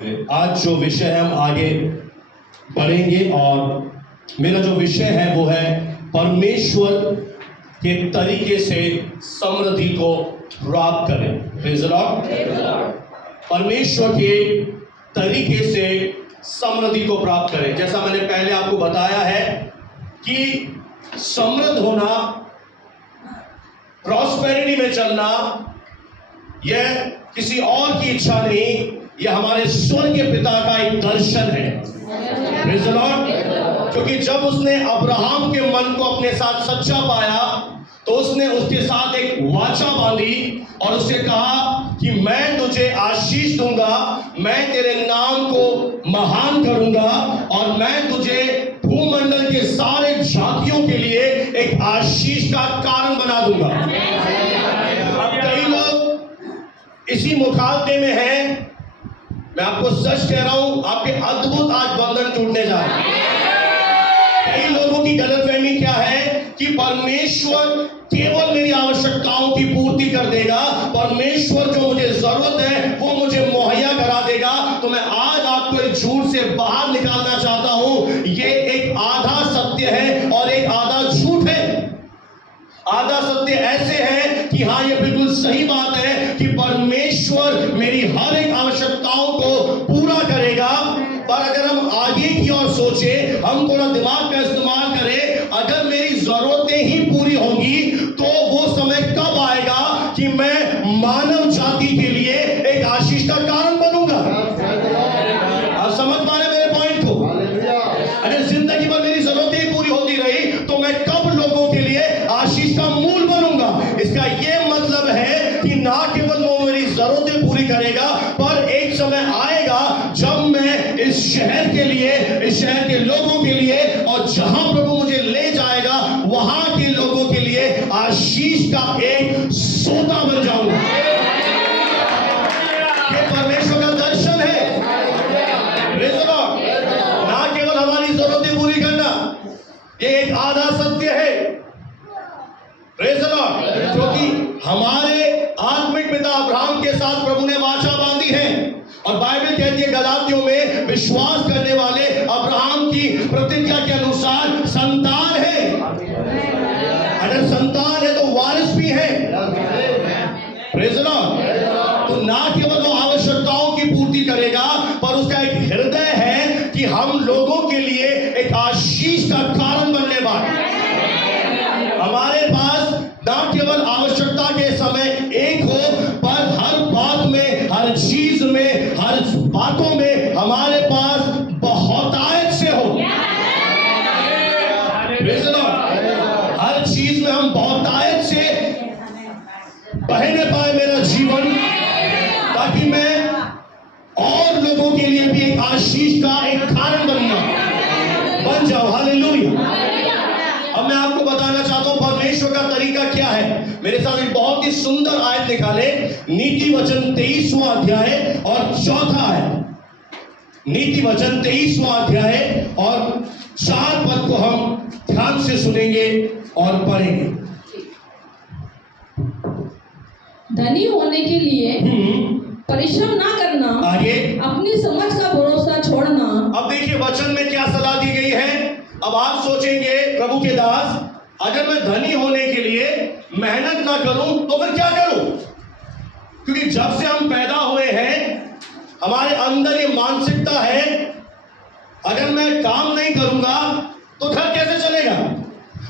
आज जो विषय है हम आगे बढ़ेंगे और मेरा जो विषय है वो है परमेश्वर के तरीके से समृद्धि को प्राप्त करें। Praise the Lord. परमेश्वर के तरीके से समृद्धि को प्राप्त करें। जैसा मैंने पहले आपको बताया है कि समृद्ध होना, प्रॉस्पेरिटी में चलना, यह किसी और की इच्छा नहीं, यह हमारे स्वर्गीय पिता का एक दर्शन है। Praise the Lord. क्योंकि जब उसने अब्राहम के मन को अपने साथ सच्चा पाया तो उसने उसके साथ एक वाचा बांधी और उसे कहा कि मैं तुझे आशीष दूंगा, मैं तेरे नाम को महान करूंगा और मैं तुझे भूमंडल के सारे जातियों के लिए एक आशीष का कारण बना दूंगा। अब कई लोग इसी मुखालते में हैं। मैं आपको सच कह रहा हूं, आपके अद्भुत आज बंधन टूटने जा रहे हैं। कई लोगों की गलतफहमी क्या है कि परमेश्वर केवल मेरी आवश्यकताओं की पूर्ति कर देगा, परमेश्वर जो मुझे जरूरत है वो मुझे मुहैया करा देगा। तो मैं आज आपको एक झूठ से बाहर निकालना चाहता हूं। ये एक आधा सत्य है और एक आधा झूठ है। आधा सत्य ऐसे है कि हाँ, ये बिल्कुल सही बात है कि परमेश्वर मेरी हर एक आवश्यकताओं को पूरा करेगा। पर अगर हम आगे की ओर सोचे, हम थोड़ा दिमाग का इस्तेमाल करें, अगर मेरी जरूरतें ही पूरी होंगी तो वो समय कब आएगा कि मैं मानव जाति के लिए एक आशीष का कारण बनूंगा। आप समझ पा रहे मेरे पॉइंट को? अगर जिंदगी भर मेरी जरूरतें ही पूरी होती रही तो मैं कब लोगों के लिए आशीष का मूल बनूंगा। इसका यह मतलब है कि ना केवल वो मेरी जरूरतें पूरी करेगा, पर एक समय आएगा जब मैं इस शहर के लिए, इस शहर के लोगों के लिए और जहां प्रभु मुझे ले जाएगा वहां के लोगों के लिए आशीष का एक सोता बन जाऊंगा। ये परमेश्वर का दर्शन है। Praise the Lord. ना केवल हमारी जरूरतें पूरी करना, ये एक आधा सत्य है। Praise the Lord. क्योंकि हमारे आत्मिक पिता अब्राहम के साथ प्रभु ने वाचा बांधी है और बाइबल कहती है गलातियों में, विश्वास करने वाले अब्राहम की प्रतिज्ञा के अनुसार संतान है। अगर संतान है तो वारिस भी है। Praise the Lord. तो ना केवल वो आवश्यकताओं की पूर्ति करेगा, पर उसका एक हृदय है कि हम लोगों के लिए एक आशीष का कारण बनने वाले। हमारे पास ना केवल आवश्यकता के समय एक हो, पर हर बात में, हर चीज में, हर बातों में हमारे पास बहुतायत से हो। हर चीज में हम बहुतायत से बहने पाए मेरा जीवन, ताकि मैं और लोगों के लिए भी एक आशीष का एक कारण बन जाऊं। हालेलुया। अब मैं आपको बताना चाहता हूं परमेश्वर का तरीका क्या है। मेरे साथ एक बहुत ही सुंदर आयत निकाले, नीति वचन 23वां अध्याय और 4था आयत। नीति वचन 23वां अध्याय और 4 पद को हम ध्यान से सुनेंगे और पढ़ेंगे। धनी होने के लिए परिश्रम ना करना, आगे अपनी समझ का भरोसा छोड़ना। अब देखिए वचन में क्या सलाह दी गई है। अब आप सोचेंगे प्रभु के दास, अगर मैं धनी होने के लिए मेहनत ना करूं तो फिर क्या करूं? क्योंकि जब से हम पैदा हुए हैं हमारे अंदर ये मानसिकता है, अगर मैं काम नहीं करूंगा तो घर कैसे चलेगा,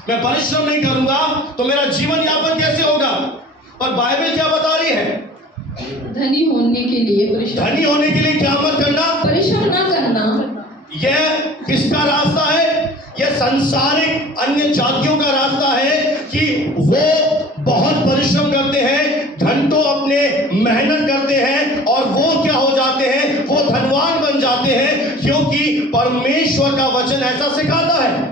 मैं परिश्रम नहीं करूंगा तो मेरा जीवन यापन कैसे होगा। पर बाइबल क्या बता रही है? धनी होने के लिए परिश्रम, धनी होने के लिए क्या मत करना, परिश्रम ना करना। यह किसका रास्ता है? यह संसारिक अन्य जातियों का रास्ता है कि वो बहुत परिश्रम करते हैं, घंटों अपने मेहनत करते हैं और वो क्या हो जाते हैं, वो धनवान बन जाते हैं, क्योंकि परमेश्वर का वचन ऐसा सिखाता है।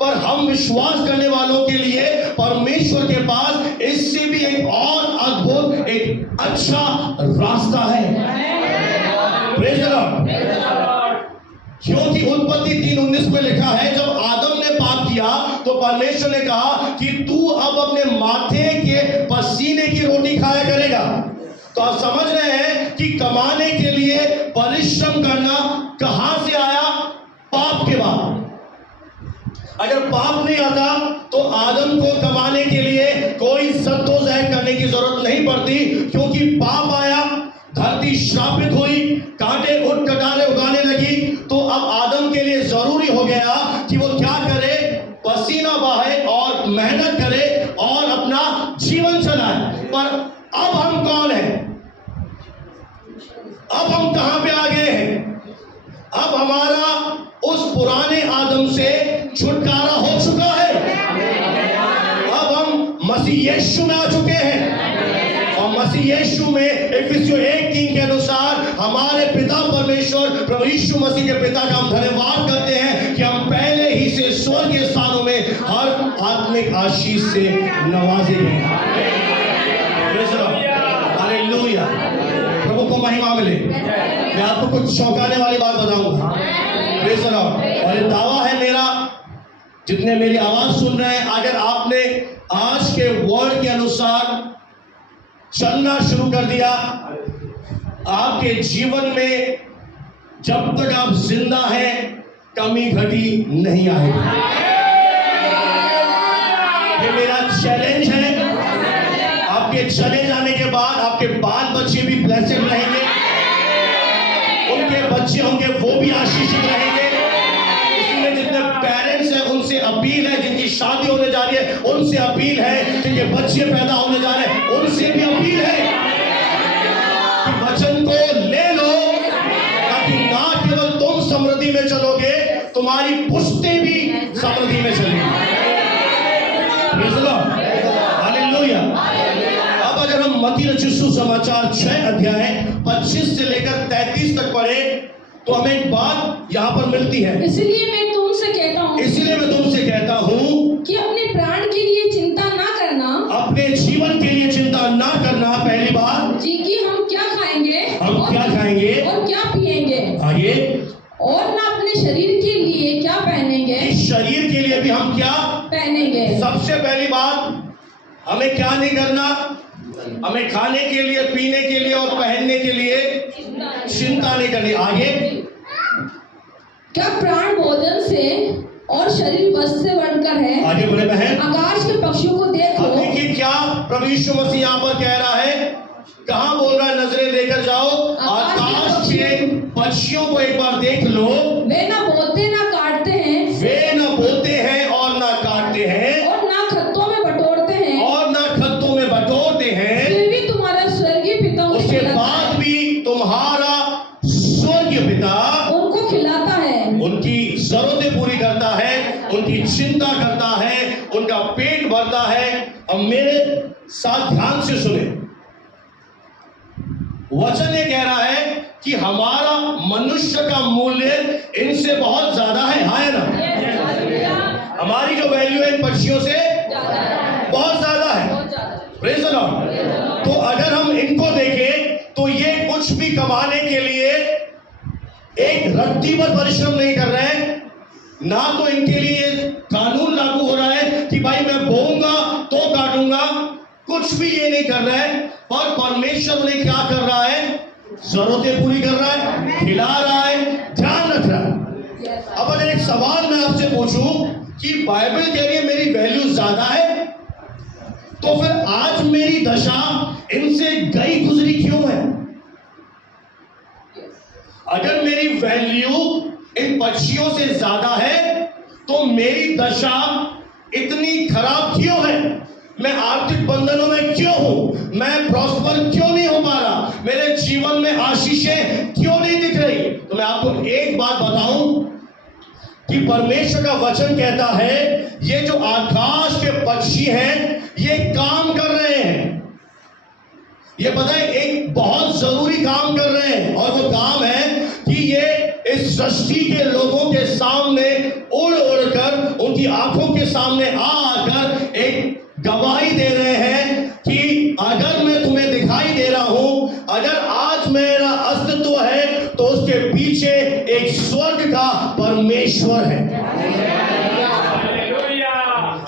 पर हम विश्वास करने वालों के लिए परमेश्वर के पास इससे भी एक और अद्भुत, एक अच्छा रास्ता है। Praise the Lord. क्योंकि उत्पत्ति 3:19 में लिखा है, जब आदम ने पाप किया तो परमेश्वर ने कहा कि तू अब अपने माथे के पसीने की रोटी खाया करेगा। तो आप समझ रहे हैं कि कमाने के लिए परिश्रम अगर पाप नहीं आता तो आदम को कमाने के लिए कोई जद्दोजहद करने की जरूरत नहीं पड़ती, क्योंकि पाप आया, धरती श्रापित हुई, कांटे उठ कटारे उगाने लगी। तो अब आदम के लिए जरूरी हो गया कि वो क्या करे, पसीना बहाए और मेहनत करे और अपना जीवन चलाए। पर अब हम कौन हैं? अब हम कहां पे आ गए हैं? अब हमारा उस पुराने आदम से छुटकारा हो चुका है। अब हम मसीह यीशु में आ चुके हैं, और मसीह यीशु में इफिसियों 1:3 के अनुसार हमारे पिता परमेश्वर प्रभु यीशु मसीह के पिता का हम धन्यवाद करते हैं कि हम पहले ही से स्वर्गीय स्थानों में हर आत्मिक आशीष से नवाजे गए। हालेलुया, प्रभु को महिमा मिले। मैं आपको कुछ चौंकाने वाली बात बताऊंगा। Praise the Lord. और ये दावा है मेरा, जितने मेरी आवाज सुन रहे हैं, अगर आपने आज के वर्ड के अनुसार चलना शुरू कर दिया, आपके जीवन में जब तक आप जिंदा हैं कमी घटी नहीं आएगी। ये मेरा चैलेंज है। आपके चले जाने के बाद आपके बाल बच्चे भी ब्लेस्ड रहेंगे, उनके बच्चे होंगे वो भी आशीषित रहेंगे। इसलिए जितने पेरेंट्स हैं उनसे अपील है, जिनकी शादी होने जा रही है उनसे अपील है, जिनके बच्चे पैदा होने जा रहे हैं उनसे भी अपील है कि वचन को ले लो, ताकि ना केवल तुम समृद्धि में चलोगे, तुम्हारी पुश्तें भी समृद्धि में चलेंगी। Praise the Lord, hallelujah. अब अगर हम मत्ती रचित सुसमाचार 6 अध्याय 25 से लेकर 33 तक पढ़े तो हमें एक बात यहां पर मिलती है। इसलिए मैं तुमसे कहता हूं कि अपने प्राण के लिए चिंता ना करना, अपने जीवन के लिए चिंता ना करना। पहली बात जी कि हम क्या खाएंगे और क्या पिएंगे, आगे, और ना अपने शरीर के लिए क्या पहनेंगे, इस शरीर के लिए भी हम क्या पहनेंगे। सबसे पहली बात, हमें क्या नहीं करना, हमें खाने के लिए, पीने के लिए और पहनने के लिए चिंता नहीं करनी। आगे, क्या प्राण भोजन से और शरीर वस्त्र से बढ़कर है? आगे बोले बहन। आकाश के पक्षियों को देखो। अब देखिए क्या प्रभु यीशु मसीह यहाँ पर कह रहा है, कहाँ बोल रहा है, नजरें लेकर जाओ, आकाश के पक्षियों को एक बार देख लो। वे ना बोते ना काटते हैं, वे न बोते हैं और ना काटते हैं, और ना खत्तों में बटोरते हैं, और ना खत्तों में बटोरते हैं, फिर भी तुम्हारा स्वर्गीय पिता उन्हें उसके खिलाता बाद है। भी तुम्हारा स्वर्गीय पिता उनको खिलाता है, उनकी जरूरतें पूरी करता है, उनकी चिंता करता है, उनका पेट भरता है। अब मेरे साथ ध्यान से सुने, वचन ये कह रहा है कि हमारा मनुष्य का मूल्य इनसे बहुत ज्यादा है। हाँ है ना? हमारी जो वैल्यू है इन पक्षियों से बहुत ज्यादा है। Praise the Lord. तो अगर हम इनको देखें तो ये कुछ भी कमाने के लिए एक रत्ती पर परिश्रम नहीं कर रहे हैं, ना तो इनके लिए कानून लागू हो रहा है कि भाई मैं बोऊंगा तो काटूंगा, कुछ भी ये नहीं कर रहा है। पर परमेश्वर उन्हें क्या कर रहा है, जरूरतें पूरी कर रहा है, खिला रहा है, ध्यान रख रहा है। अब अगर एक सवाल मैं आपसे पूछूं कि बाइबल कह रही है मेरी वैल्यू ज्यादा है, तो फिर आज मेरी दशा इनसे गई गुजरी क्यों है? अगर मेरी वैल्यू इन पक्षियों से ज्यादा है तो मेरी दशा इतनी खराब क्यों है? मैं आर्थिक बंधनों में क्यों हूं? मैं प्रॉस्पर क्यों नहीं हो पा रहा? मेरे जीवन में आशीषें क्यों नहीं दिख रही? तो मैं आपको एक बात बताऊं कि परमेश्वर का वचन कहता है ये जो आकाश के पक्षी हैं ये काम कर रहे हैं। ये पता है एक बहुत जरूरी काम कर रहे हैं, और वो काम है कि ये इस सृष्टि के लोगों के सामने उड़ उड़ कर उनकी आंखों के सामने आकर एक गवाही दे रहे हैं कि अगर मैं तुम्हें दिखाई दे रहा हूं, अगर आज मेरा अस्तित्व है, तो उसके पीछे एक स्वर्ग का परमेश्वर है।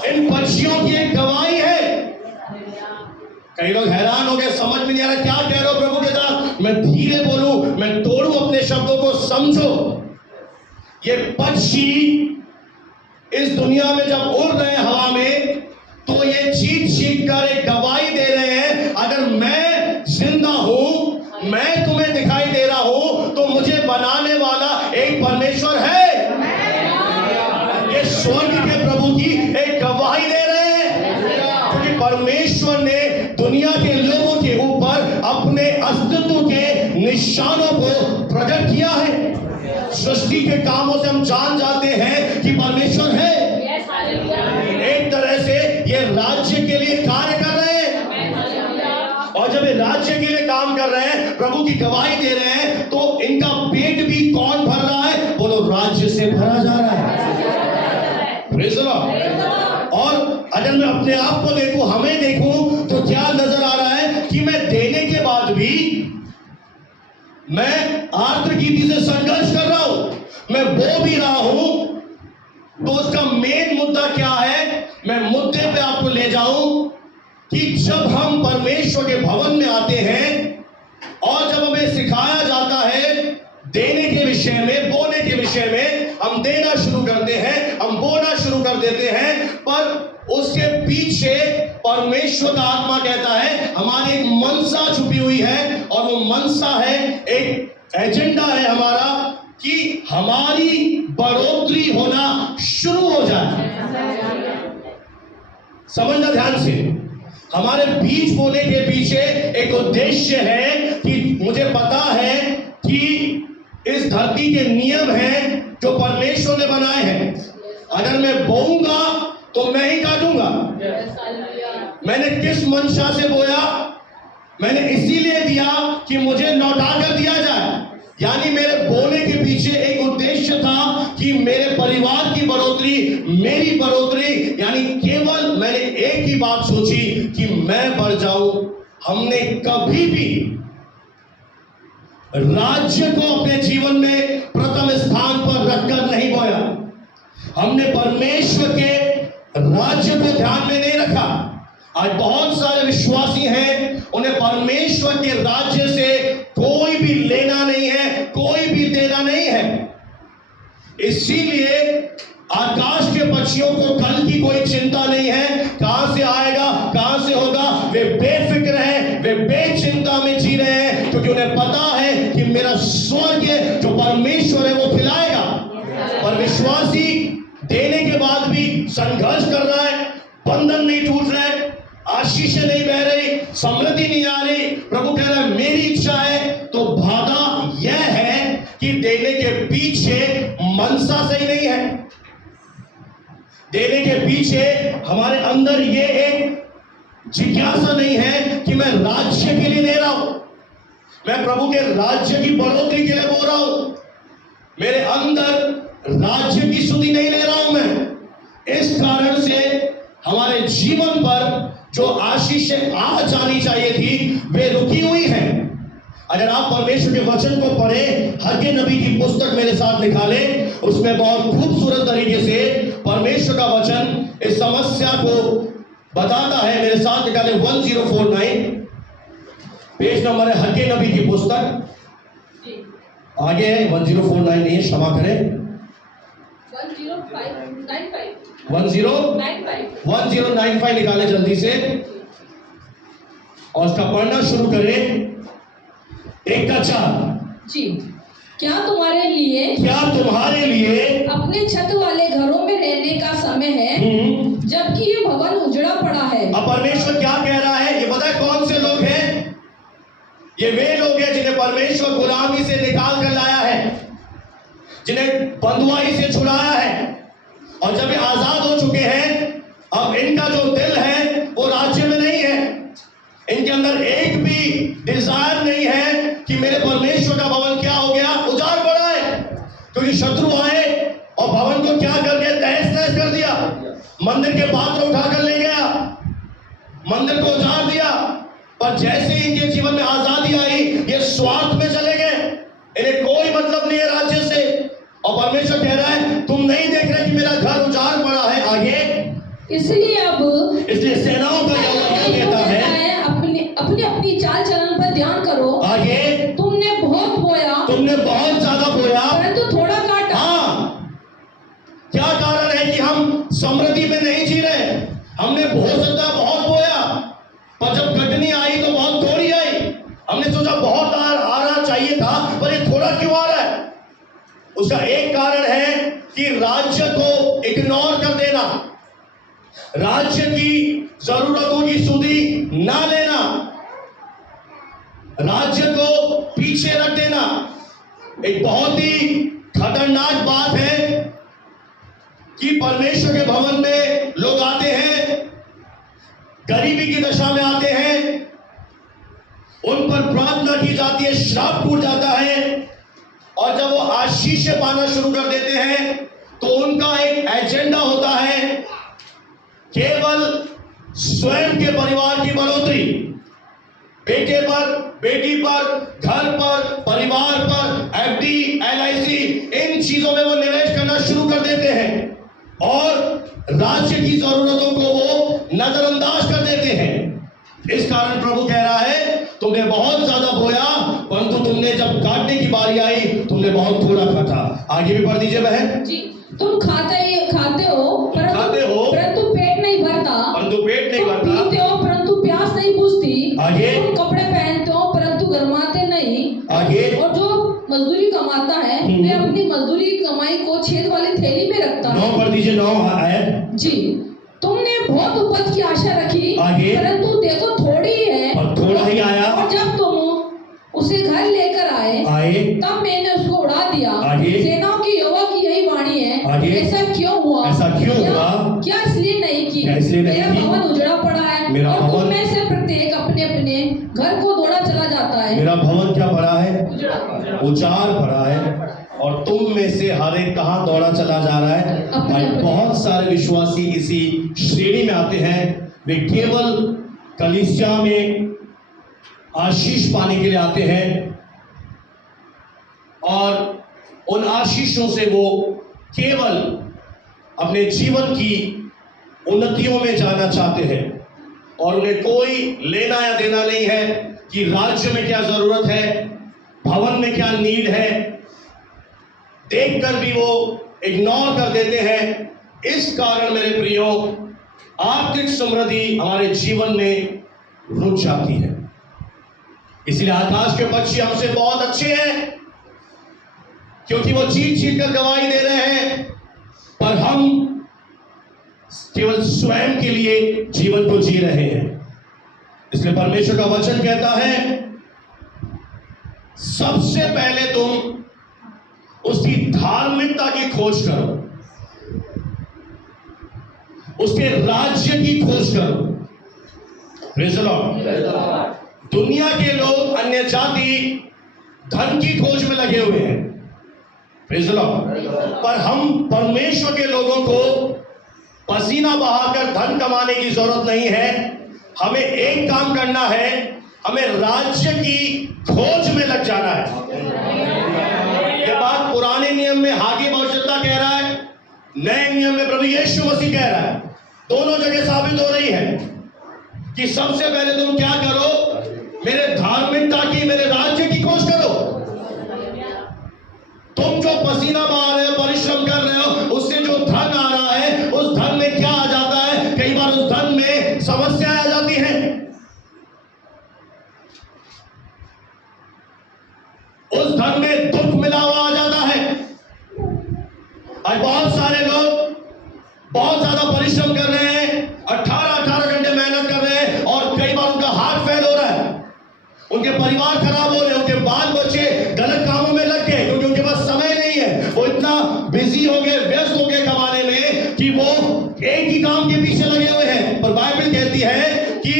इन पक्षियों की एक गवाही है। कई लोग हैरान हो गए, समझ में नहीं आ रहा क्या कह रहे हो प्रभु के दास। मैं धीरे बोलूं, मैं तोड़ूं अपने शब्दों को, समझो। ये पक्षी इस दुनिया में जब उड़ रहे हैं हवा में, तो ये चीख कर एक गवाही दे रहे हैं, अगर मैं जिंदा हूं, मैं तुम्हें दिखाई दे रहा हूं, तो मुझे बनाने वाला एक परमेश्वर है। ये स्वर्ग के प्रभु की एक गवाही दे रहे हैं, क्योंकि परमेश्वर ने दुनिया के लोगों के ऊपर अपने अस्तित्व के निशानों को प्रकट किया है। सृष्टि के कामों से हम जान जाते हैं कि परमेश्वर है। एक तरह से ये राज्य के लिए कार्य कर रहे हैं, और जब ये राज्य के लिए काम कर रहे हैं, प्रभु की गवाही दे रहे हैं, तो इनका पेट भी कौन भर रहा है? बोलो, राज्य से भरा जा रहा है। Praise the Lord। और अगर मैं अपने आप को देखूं, हमें देखूं, तो क्या नजर आ रहा है कि मैं देने के बाद भी मैं आर्द्रगीति से संघर्ष कर रहा हूं, मैं बो भी रहा हूं। तो उसका मेन मुद्दा क्या है? मैं मुद्दे पे आपको ले जाऊं कि जब हम परमेश्वर के भवन में आते हैं और जब हमें सिखाया जाता है देने के विषय में, बोने के विषय में, हम देना शुरू करते हैं, हम बोना शुरू कर देते हैं, पर उसके पीछे परमेश्वर का आत्मा कहता है हमारी एक मनसा छुपी हुई है, और वो मनसा है, एक एजेंडा है हमारा, कि हमारी बढ़ोतरी होना शुरू हो जाए। समझना ध्यान से, हमारे बीज बोने के पीछे एक उद्देश्य है कि मुझे पता है कि इस धरती के नियम हैं जो परमेश्वर ने बनाए हैं। अगर मैं बोऊंगा तो मैं ही काटूंगा। मैंने किस मंशा से बोया? मैंने इसीलिए दिया कि मुझे लौटा कर दिया जाए। यानी मेरे बोने के पीछे एक उद्देश्य था कि मेरे परिवार की बढ़ोतरी, मेरी बढ़ोतरी, यानी केवल मैंने एक ही बात सोची कि मैं बढ़ जाऊं। हमने कभी भी राज्य को अपने जीवन में प्रथम स्थान पर रखकर नहीं बोया। हमने परमेश्वर के राज्य को ध्यान में नहीं रखा। आज बहुत सारे विश्वासी हैं, उन्हें परमेश्वर के राज्य से कोई भी लेना नहीं है, कोई भी देना नहीं है। इसीलिए आकाश के पक्षियों को कल की कोई चिंता नहीं है, कहां से आएगा, कहां से होगा। वे बेफिक्र हैं, वे बेचिंता में जी रहे हैं, क्योंकि उन्हें पता है कि मेरा स्वर्ग जो परमेश्वर है वो खिलाएगा। पर विश्वासी देने के बाद भी संघर्ष कर रहा है, बंधन नहीं टूट रहे, आशीषें नहीं बह रही, समृद्धि नहीं आ रही। प्रभु कह रहा है मेरी इच्छा है। तो बाधा यह है कि देने के पीछे मनसा सही नहीं है। देने के पीछे हमारे अंदर ये एक जिज्ञासा नहीं है कि मैं राज्य के लिए दे रहा हूं, मैं प्रभु के राज्य की बढ़ोतरी के लिए बोल रहा हूं। मेरे अंदर राज्य की स्तुति नहीं ले रहा हूं मैं। इस कारण से हमारे जीवन पर जो आशीषें आ जानी चाहिए थी वे रुकी हुई हैं। अगर आप परमेश्वर के वचन को पढ़े, हग्गे नबी की पुस्तक मेरे साथ निकाले, उसमें बहुत खूबसूरत तरीके से परमेश्वर का वचन इस समस्या को बताता है। मेरे साथ निकाले 1049 पेज नंबर है, हग्गे नबी की पुस्तक। आगे है 1049 नहीं है, क्षमा करें, 1095 निकाले जल्दी से और उसका पढ़ना शुरू करें। 1:4 जी। क्या तुम्हारे लिए अपने छत वाले घरों में रहने का समय है, जबकि ये भवन उजड़ा पड़ा है। अब परमेश्वर क्या कह रहा है? ये पता है कौन से लोग हैं? ये वे लोग हैं जिन्हें परमेश्वर गुलामी से निकाल कर लाया है, जिन्हें बंधुआई से छुड़ाया है, और जब ये आजाद हो चुके हैं, अब इनका जो दिल है वो राज्य में नहीं है। इनके अंदर एक भी डिजायर नहीं है कि मेरे परमेश्वर का भवन क्या हो गया, उजाड़ पड़ा है। क्योंकि शत्रु आए और भवन को क्या कर दिया, तहस नहस कर दिया। मंदिर के पात्र उठाकर ले गया, मंदिर को उजाड़ दिया। पर जैसे ही इनके जीवन में आजादी आई, ये स्वार्थ में चले गए, इन्हें कोई मतलब नहीं है राज्य से। और परमेश्वर कह रहा है तुम नहीं देख रहे कि मेरा घर उजाड़ पड़ा है। आगे इसलिए सेनाओं का यहोवा कहता है अपनी चाल चलन पर ध्यान करो। आगे तुमने बहुत ज्यादा बोया, परंतु थोड़ा काटा। हाँ, क्या कारण है कि हम हो सकता है बहुत बोया, पर जब कटनी आई तो बहुत थोड़ी आई। हमने सोचा बहुत आ रहा चाहिए था, पर ये थोड़ा क्यों आ रहा है? उसका एक कारण है कि राज्य को इग्नोर कर देना, राज्य की जरूरतों की सुधि ना लेना, राज्य को पीछे रख देना। एक बहुत ही खतरनाक बात है कि परमेश्वर के भवन में लोग आते हैं, गरीबी की दशा में आते हैं, उन पर प्रार्थना की जाती है, श्राप टूट जाता है, और जब वो आशीष पाना शुरू कर देते हैं तो उनका एक एजेंडा होता है केवल स्वयं के परिवार की बढ़ोतरी, बेटे पर, बेटी पर, घर पर, परिवार पर, एफडी, एलआईसी, इन चीजों में वो निवेश करना शुरू कर देते हैं और राज्य की जरूरतों को वो नजरअंदाज कर देते हैं। इस कारण प्रभु कह रहा है तुमने बहुत ज्यादा बोया, परंतु तुमने जब काटने की बारी आई तुमने बहुत थोड़ा काटा। आगे भी पढ़ दीजिए बहन जी। तुम खाते हो परंतु पेट नहीं भरता, पीते हो परंतु प्यास नहीं बुझती। आगे। तुम कपड़े पहनते हो परंतु गरमाते नहीं। आगे। और जो मजदूरी कमाता है वे अपनी मजदूरी की कमाई को छेद वाली थैली में रखता है। 9 पढ़ दीजिए, 9 आयत जी। तुमने बहुत उपज की आशा रखी, आगे। परंतु देखो थोड़ी ही है, थोड़ा ही आया। और जब तुम उसे घर लेकर आए तब मैंने उसको उड़ा दिया। सेनाओं की यहोवा की यही वाणी है, ऐसा क्यों हुआ? क्या इसलिए नहीं कि मेरा भवन उजड़ा पड़ा है और तुम में से प्रत्येक अपने अपने घर को दौड़ा चला जाता है। मेरा भवन क्या पड़ा है? उजाड़ पड़ा है, और तुम में से हर एक कहां दौड़ा चला जा रहा है? बहुत सारे विश्वासी इसी श्रेणी में आते हैं, वे केवल कलीसिया में आशीष पाने के लिए आते हैं और उन आशीषों से वो केवल अपने जीवन की उन्नतियों में जाना चाहते हैं और उन्हें कोई लेना या देना नहीं है कि राज्य में क्या जरूरत है, भवन में क्या नीड है, देखकर भी वो इग्नोर कर देते हैं। इस कारण मेरे प्रियो, आर्थिक समृद्धि हमारे जीवन में रुक जाती है। इसलिए आकाश के पक्षी हमसे बहुत अच्छे हैं क्योंकि वो जीत जीत कर गवाही दे रहे हैं, पर हम केवल स्वयं के लिए जीवन को जी रहे हैं। इसलिए परमेश्वर का वचन कहता है सबसे पहले तुम उसकी धार्मिकता की खोज करो, उसके राज्य की खोज करो। Praise the Lord. दुनिया के लोग, अन्य जाति धन की खोज में लगे हुए हैं, प्रेज़ द लॉर्ड, पर हम परमेश्वर के लोगों को पसीना बहाकर धन कमाने की जरूरत नहीं है। हमें एक काम करना है, हमें राज्य की खोज में लग जाना है। ये बात पुराने नियम में हागी भविष्यद्वक्ता कह रहा है, नए नियम में प्रभु यीशु मसीह कह रहा है। दोनों जगह साबित हो रही है कि सबसे पहले तुम क्या करो, मेरे धार्मिकता की, मेरे राज्य की खोज करो। तुम जो पसीना बहा रहे हो, परिश्रम कर रहे हो, उससे जो धन आ रहा है, उस धन में क्या आ जाता है? कई बार उस धन में समस्याएं आ जाती हैं, उस धन में दुख मिला हुआ आ जाता है। आज बहुत सारे लोग बहुत ज्यादा परिश्रम कर रहे हैं, 18 घंटे मेहनत कर रहे हैं, और कई बार उनका हार्ट फेल हो रहा है, उनके परिवार खराब हो रहे हैं, उनके बाल बच्चे गलत कामों में लग गए क्योंकि उनके पास समय नहीं है। वो इतना बिजी हो गए, व्यस्त हो गए कमाने में कि वो एक ही काम के पीछे लगे हुए हैं। पर बाइबल कहती है कि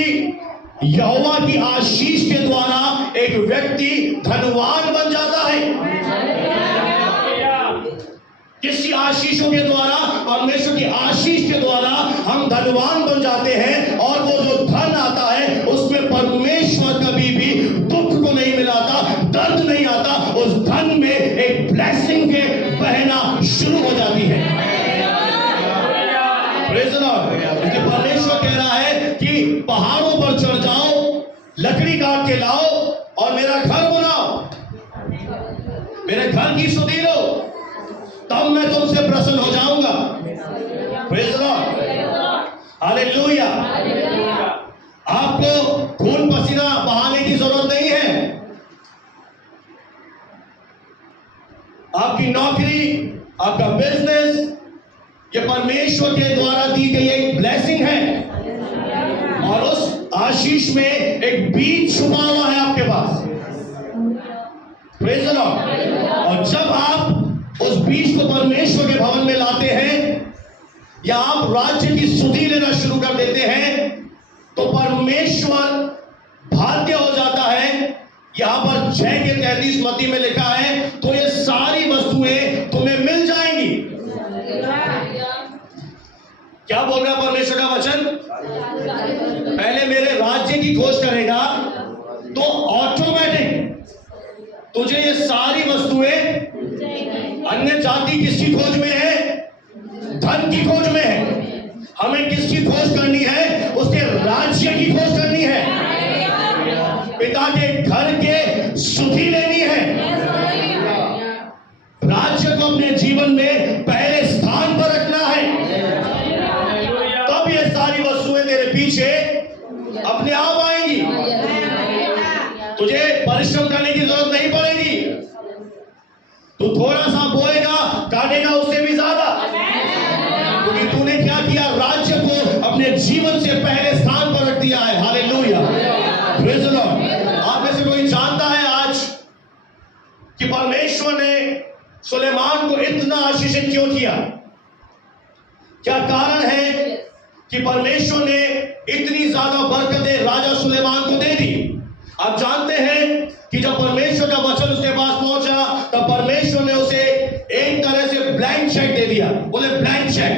यहोवा की आशीष के द्वारा एक व्यक्ति धनवान बन जाता है। किसी आशीषों के द्वारा, परमेश्वर की आशीष के द्वारा हम धनवान बन जाते हैं, और वो जो धन आता है उसमें परमेश्वर कभी भी दुख को नहीं मिलाता, दर्द नहीं आता। उस धन में एक ब्लेसिंग के बहना शुरू हो जाती है। Praise the Lord. इसलिए परमेश्वर कह रहा है कि पहाड़ों पर चढ़ जाओ, लकड़ी काट के लाओ और मेरा घर बनाओ, मेरे घर की सुधि लो, तब मैं तुमसे प्रसन्न हो जाऊंगा। Praise the Lord. हालेलुया। आपको खून पसीना बहाने की जरूरत नहीं है। आपकी नौकरी, आपका बिजनेस, ये परमेश्वर के द्वारा दी गई एक ब्लेसिंग है और उस आशीष में एक बीज छुपा हुआ है आपके पास। Praise the Lord. और जब आप उस बीज को परमेश्वर के भवन में लाते हैं या आप राज्य की सुधि लेना शुरू कर देते हैं तो परमेश्वर भाग्य हो जाता है। यहां पर 6 के 33 मत्ती में लिखा है, तो ये सारी वस्तुएं तुम्हें मिल जाएंगी। क्या बोल रहा है परमेश्वर का वचन? पहले मेरे राज्य की खोज करेगा तो ऑटोमेटिक तुझे ये सारी वस्तुएं, अन्य जाति किसकी खोज में है? धन की खोज में है। हमें किसकी खोज करनी है? उसके राज्य की खोज करनी है, पिता के घर के सुखी लेनी है। राज्य को अपने जीवन में पहले स्थान पर रखना है, तब ये सारी वस्तुएं तेरे पीछे अपने आप आएंगी। तुझे परिश्रम करने की जरूरत नहीं पड़ेगी। तू थोड़ा सा बोएगा, काटेगा उससे भी ज्यादा, क्योंकि तूने क्या किया? राज्य को अपने जीवन से पहले स्थान पर रख दिया है। Hallelujah, praise the Lord. आप में से कोई जानता है आज कि परमेश्वर ने सुलेमान को इतना आशीषित क्यों किया? क्या कारण है कि परमेश्वर ने इतनी ज्यादा बरकतें राजा सुलेमान को दे दी? आप जानते हैं कि जब परमेश्वर का वचन उसके पास पहुंचा तब परमेश्वर ने उसे एक तरह से ब्लैंक चेक दे दिया। बोले ब्लैंक चेक।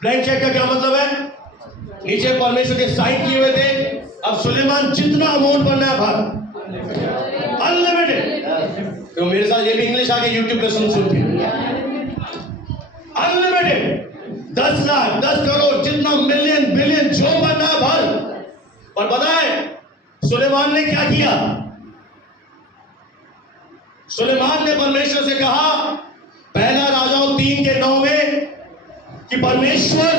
ब्लैंक चेक का क्या मतलब है? नीचे परमेश्वर के साइन किए हुए थे, अब सुलेमान जितना अमाउंट भरना है भर, अनलिमिटेड। तो मेरे साथ ये भी इंग्लिश आके यूट्यूब पे सुन के अनलिमिटेड 10 लाख 10 करोड़ जितना मिलियन बिलियन जो बनना है भर। और पता है सुलेमान ने क्या किया? सुलेमान ने परमेश्वर से कहा, पहला राजाओं 3 के 9 में, कि परमेश्वर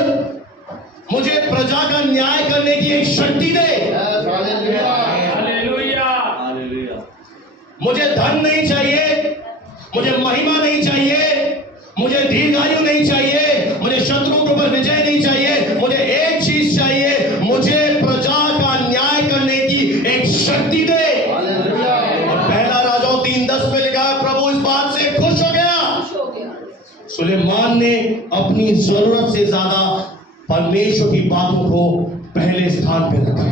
मुझे प्रजा का न्याय करने की एक शक्ति दे। मुझे धन नहीं चाहिए, मुझे महिमा नहीं चाहिए, मुझे दीर्घायु नहीं चाहिए, मुझे शत्रुओं के ऊपर विजय नहीं चाहिए, मुझे एक चीज चाहिए, मुझे प्रजा का न्याय करने की एक शक्ति दे। और पहला राजाओं 3:10 में लिखा है, प्रभु इस बात से खुश हो गया। सुलेमान ने अपनी जरूरत से ज्यादा परमेश्वर की बातों को पहले स्थान पे रखा।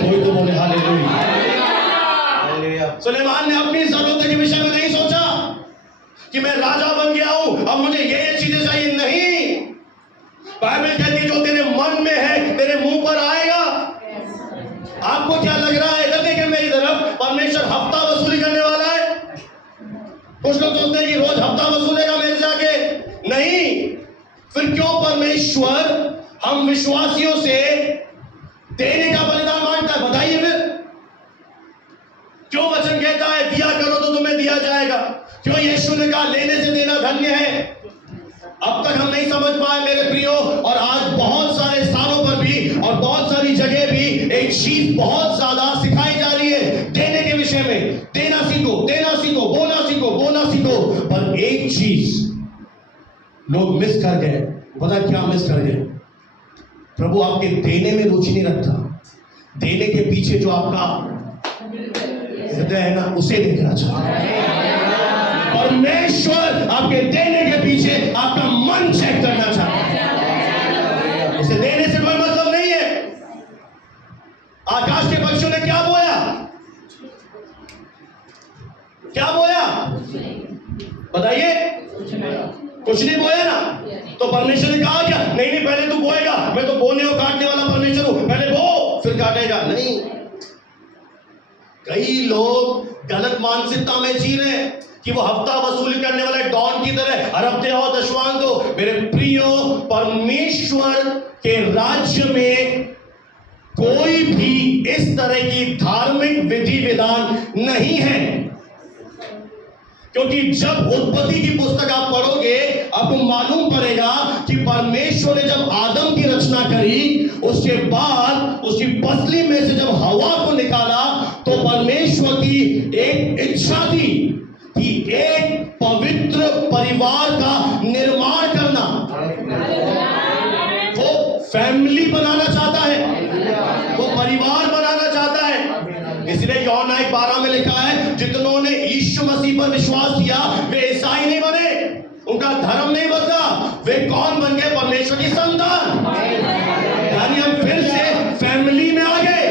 कोई तो बोले हालेलुया। सुलेमान ने अपनी जरूरत के विषय में नहीं सोचा कि मैं राजा बन गया हूं, अब मुझे ये चीजें चाहिए। नहीं, बाइबल कहती है जो तेरे मन में है तेरे मुंह पर आएगा। आपको क्या लग रहा है? इधर देखिए मेरी तरफ, परमेश्वर हफ्ता वसूली करने वाला है। कुछ लोग सोचते हैं कि रोज हफ्ता वसूलेगा मेरे से आके। नहीं, फिर क्यों परमेश्वर हम विश्वासियों से देने का बलिदान मांगता है? बताइए फिर क्यों वचन कहता है दिया करो तो तुम्हें दिया जाएगा? क्यों यीशु ने कहा लेने से देना धन्य है? अब तक हम नहीं समझ पाए मेरे प्रियो, और आज बहुत सारे स्थानों पर भी और बहुत सारी जगह भी एक चीज बहुत ज्यादा सिखाई जा रही है देने के विषय में। देना सीखो, देना सीखो, बोना सीखो, बोना सीखो। पर एक चीज लोग मिस कर गए। पता क्या मिस कर गए? प्रभु आपके देने में रुचि नहीं रखता, देने के पीछे जो आपका हृदय है ना, उसे देखना चाहता है। परमेश्वर आपके देने के पीछे आपका मन चेक करना चाहता है। उसे देने से कोई मतलब नहीं है। आकाश के पक्षियों ने क्या बोया? क्या बोया? बताइए। कुछ नहीं बोया ना। तो परमेश्वर ने कहा क्या? नहीं नहीं, पहले तू बोएगा, मैं तो बोने और काटने वाला परमेश्वर हूं, पहले बो फिर काटेगा। नहीं, कई लोग गलत मानसिकता में जी रहे हैं कि वो हफ्ता वसूली करने वाले डॉन की तरह हर हफ्ते आओ दशवांग दो। मेरे प्रियो, परमेश्वर के राज्य में कोई भी इस तरह की धार्मिक विधि विधान नहीं है। क्योंकि जब उत्पत्ति की पुस्तक आप पढ़ोगे आपको मालूम पड़ेगा कि परमेश्वर ने जब आदम की रचना करी, उसके बाद उसकी पसली में से जब हवा को निकाला, तो परमेश्वर की एक इच्छा थी कि एक पवित्र परिवार का निर्माण करना। वो फैमिली बनाना चाहता है, वो परिवार बनाना चाहता है। इसलिए यूहन्ना 1:12 में लिखा है, जितनों ने यीशु मसीह पर विश्वास किया वे ईसाई नहीं बने, उनका धर्म नहीं बदला, वे कौन बन गए? परमेश्वर की संतान। यानी हम फिर से फैमिली में आ गए।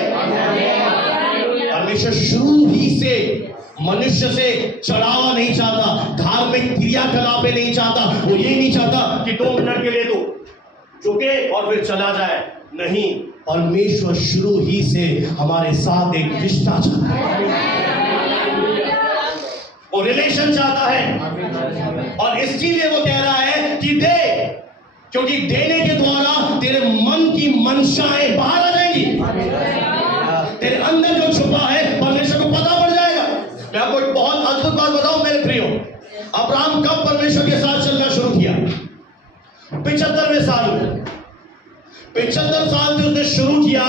परमेश्वर शुरू ही से मनुष्य से चढ़ावा नहीं चाहता, धार्मिक क्रियाकलापें नहीं चाहता। वो ये नहीं चाहता कि 2 मिनट के लिए तो झुके और फिर चला जाए। नहीं, परमेश्वर शुरू ही से हमारे साथ एक रिश्ता चाहता है, वो रिलेशन चाहता है। और इसलिए वो कह रहा है कि दे, क्योंकि देने के द्वारा तेरे मन की मंशाएं बाहर आ जाएंगी। तेरे अंदर जो छुपा है परमेश्वर को पता पड़ जाएगा। मैं आपको एक बहुत अद्भुत बात बताऊं मेरे प्रियो, अब्राहम कब परमेश्वर के साथ चलना शुरू किया? 75वें साल में। 75 साल से उसने शुरू किया।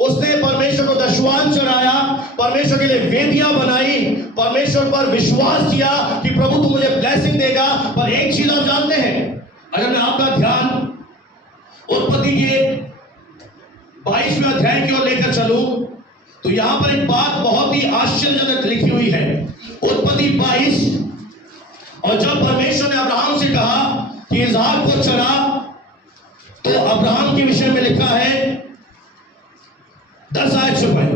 उसने परमेश्वर को दशवान चढ़ाया, परमेश्वर के लिए वेदियां बनाई, परमेश्वर पर विश्वास किया कि प्रभु तू मुझे ब्लेसिंग देगा। पर एक चीज आप जानते हैं, अगर मैं आपका ध्यान उत्पत्ति के 22वें अध्याय की ओर लेकर चलूं, तो यहां पर एक बात बहुत ही आश्चर्यजनक लिखी हुई है। उत्पत्ति 22, और जब परमेश्वर ने अब्राहम से कहा कि इसहाक को चढ़ा, तो अब्राहम के विषय में लिखा है 10 आयत से पढ़े,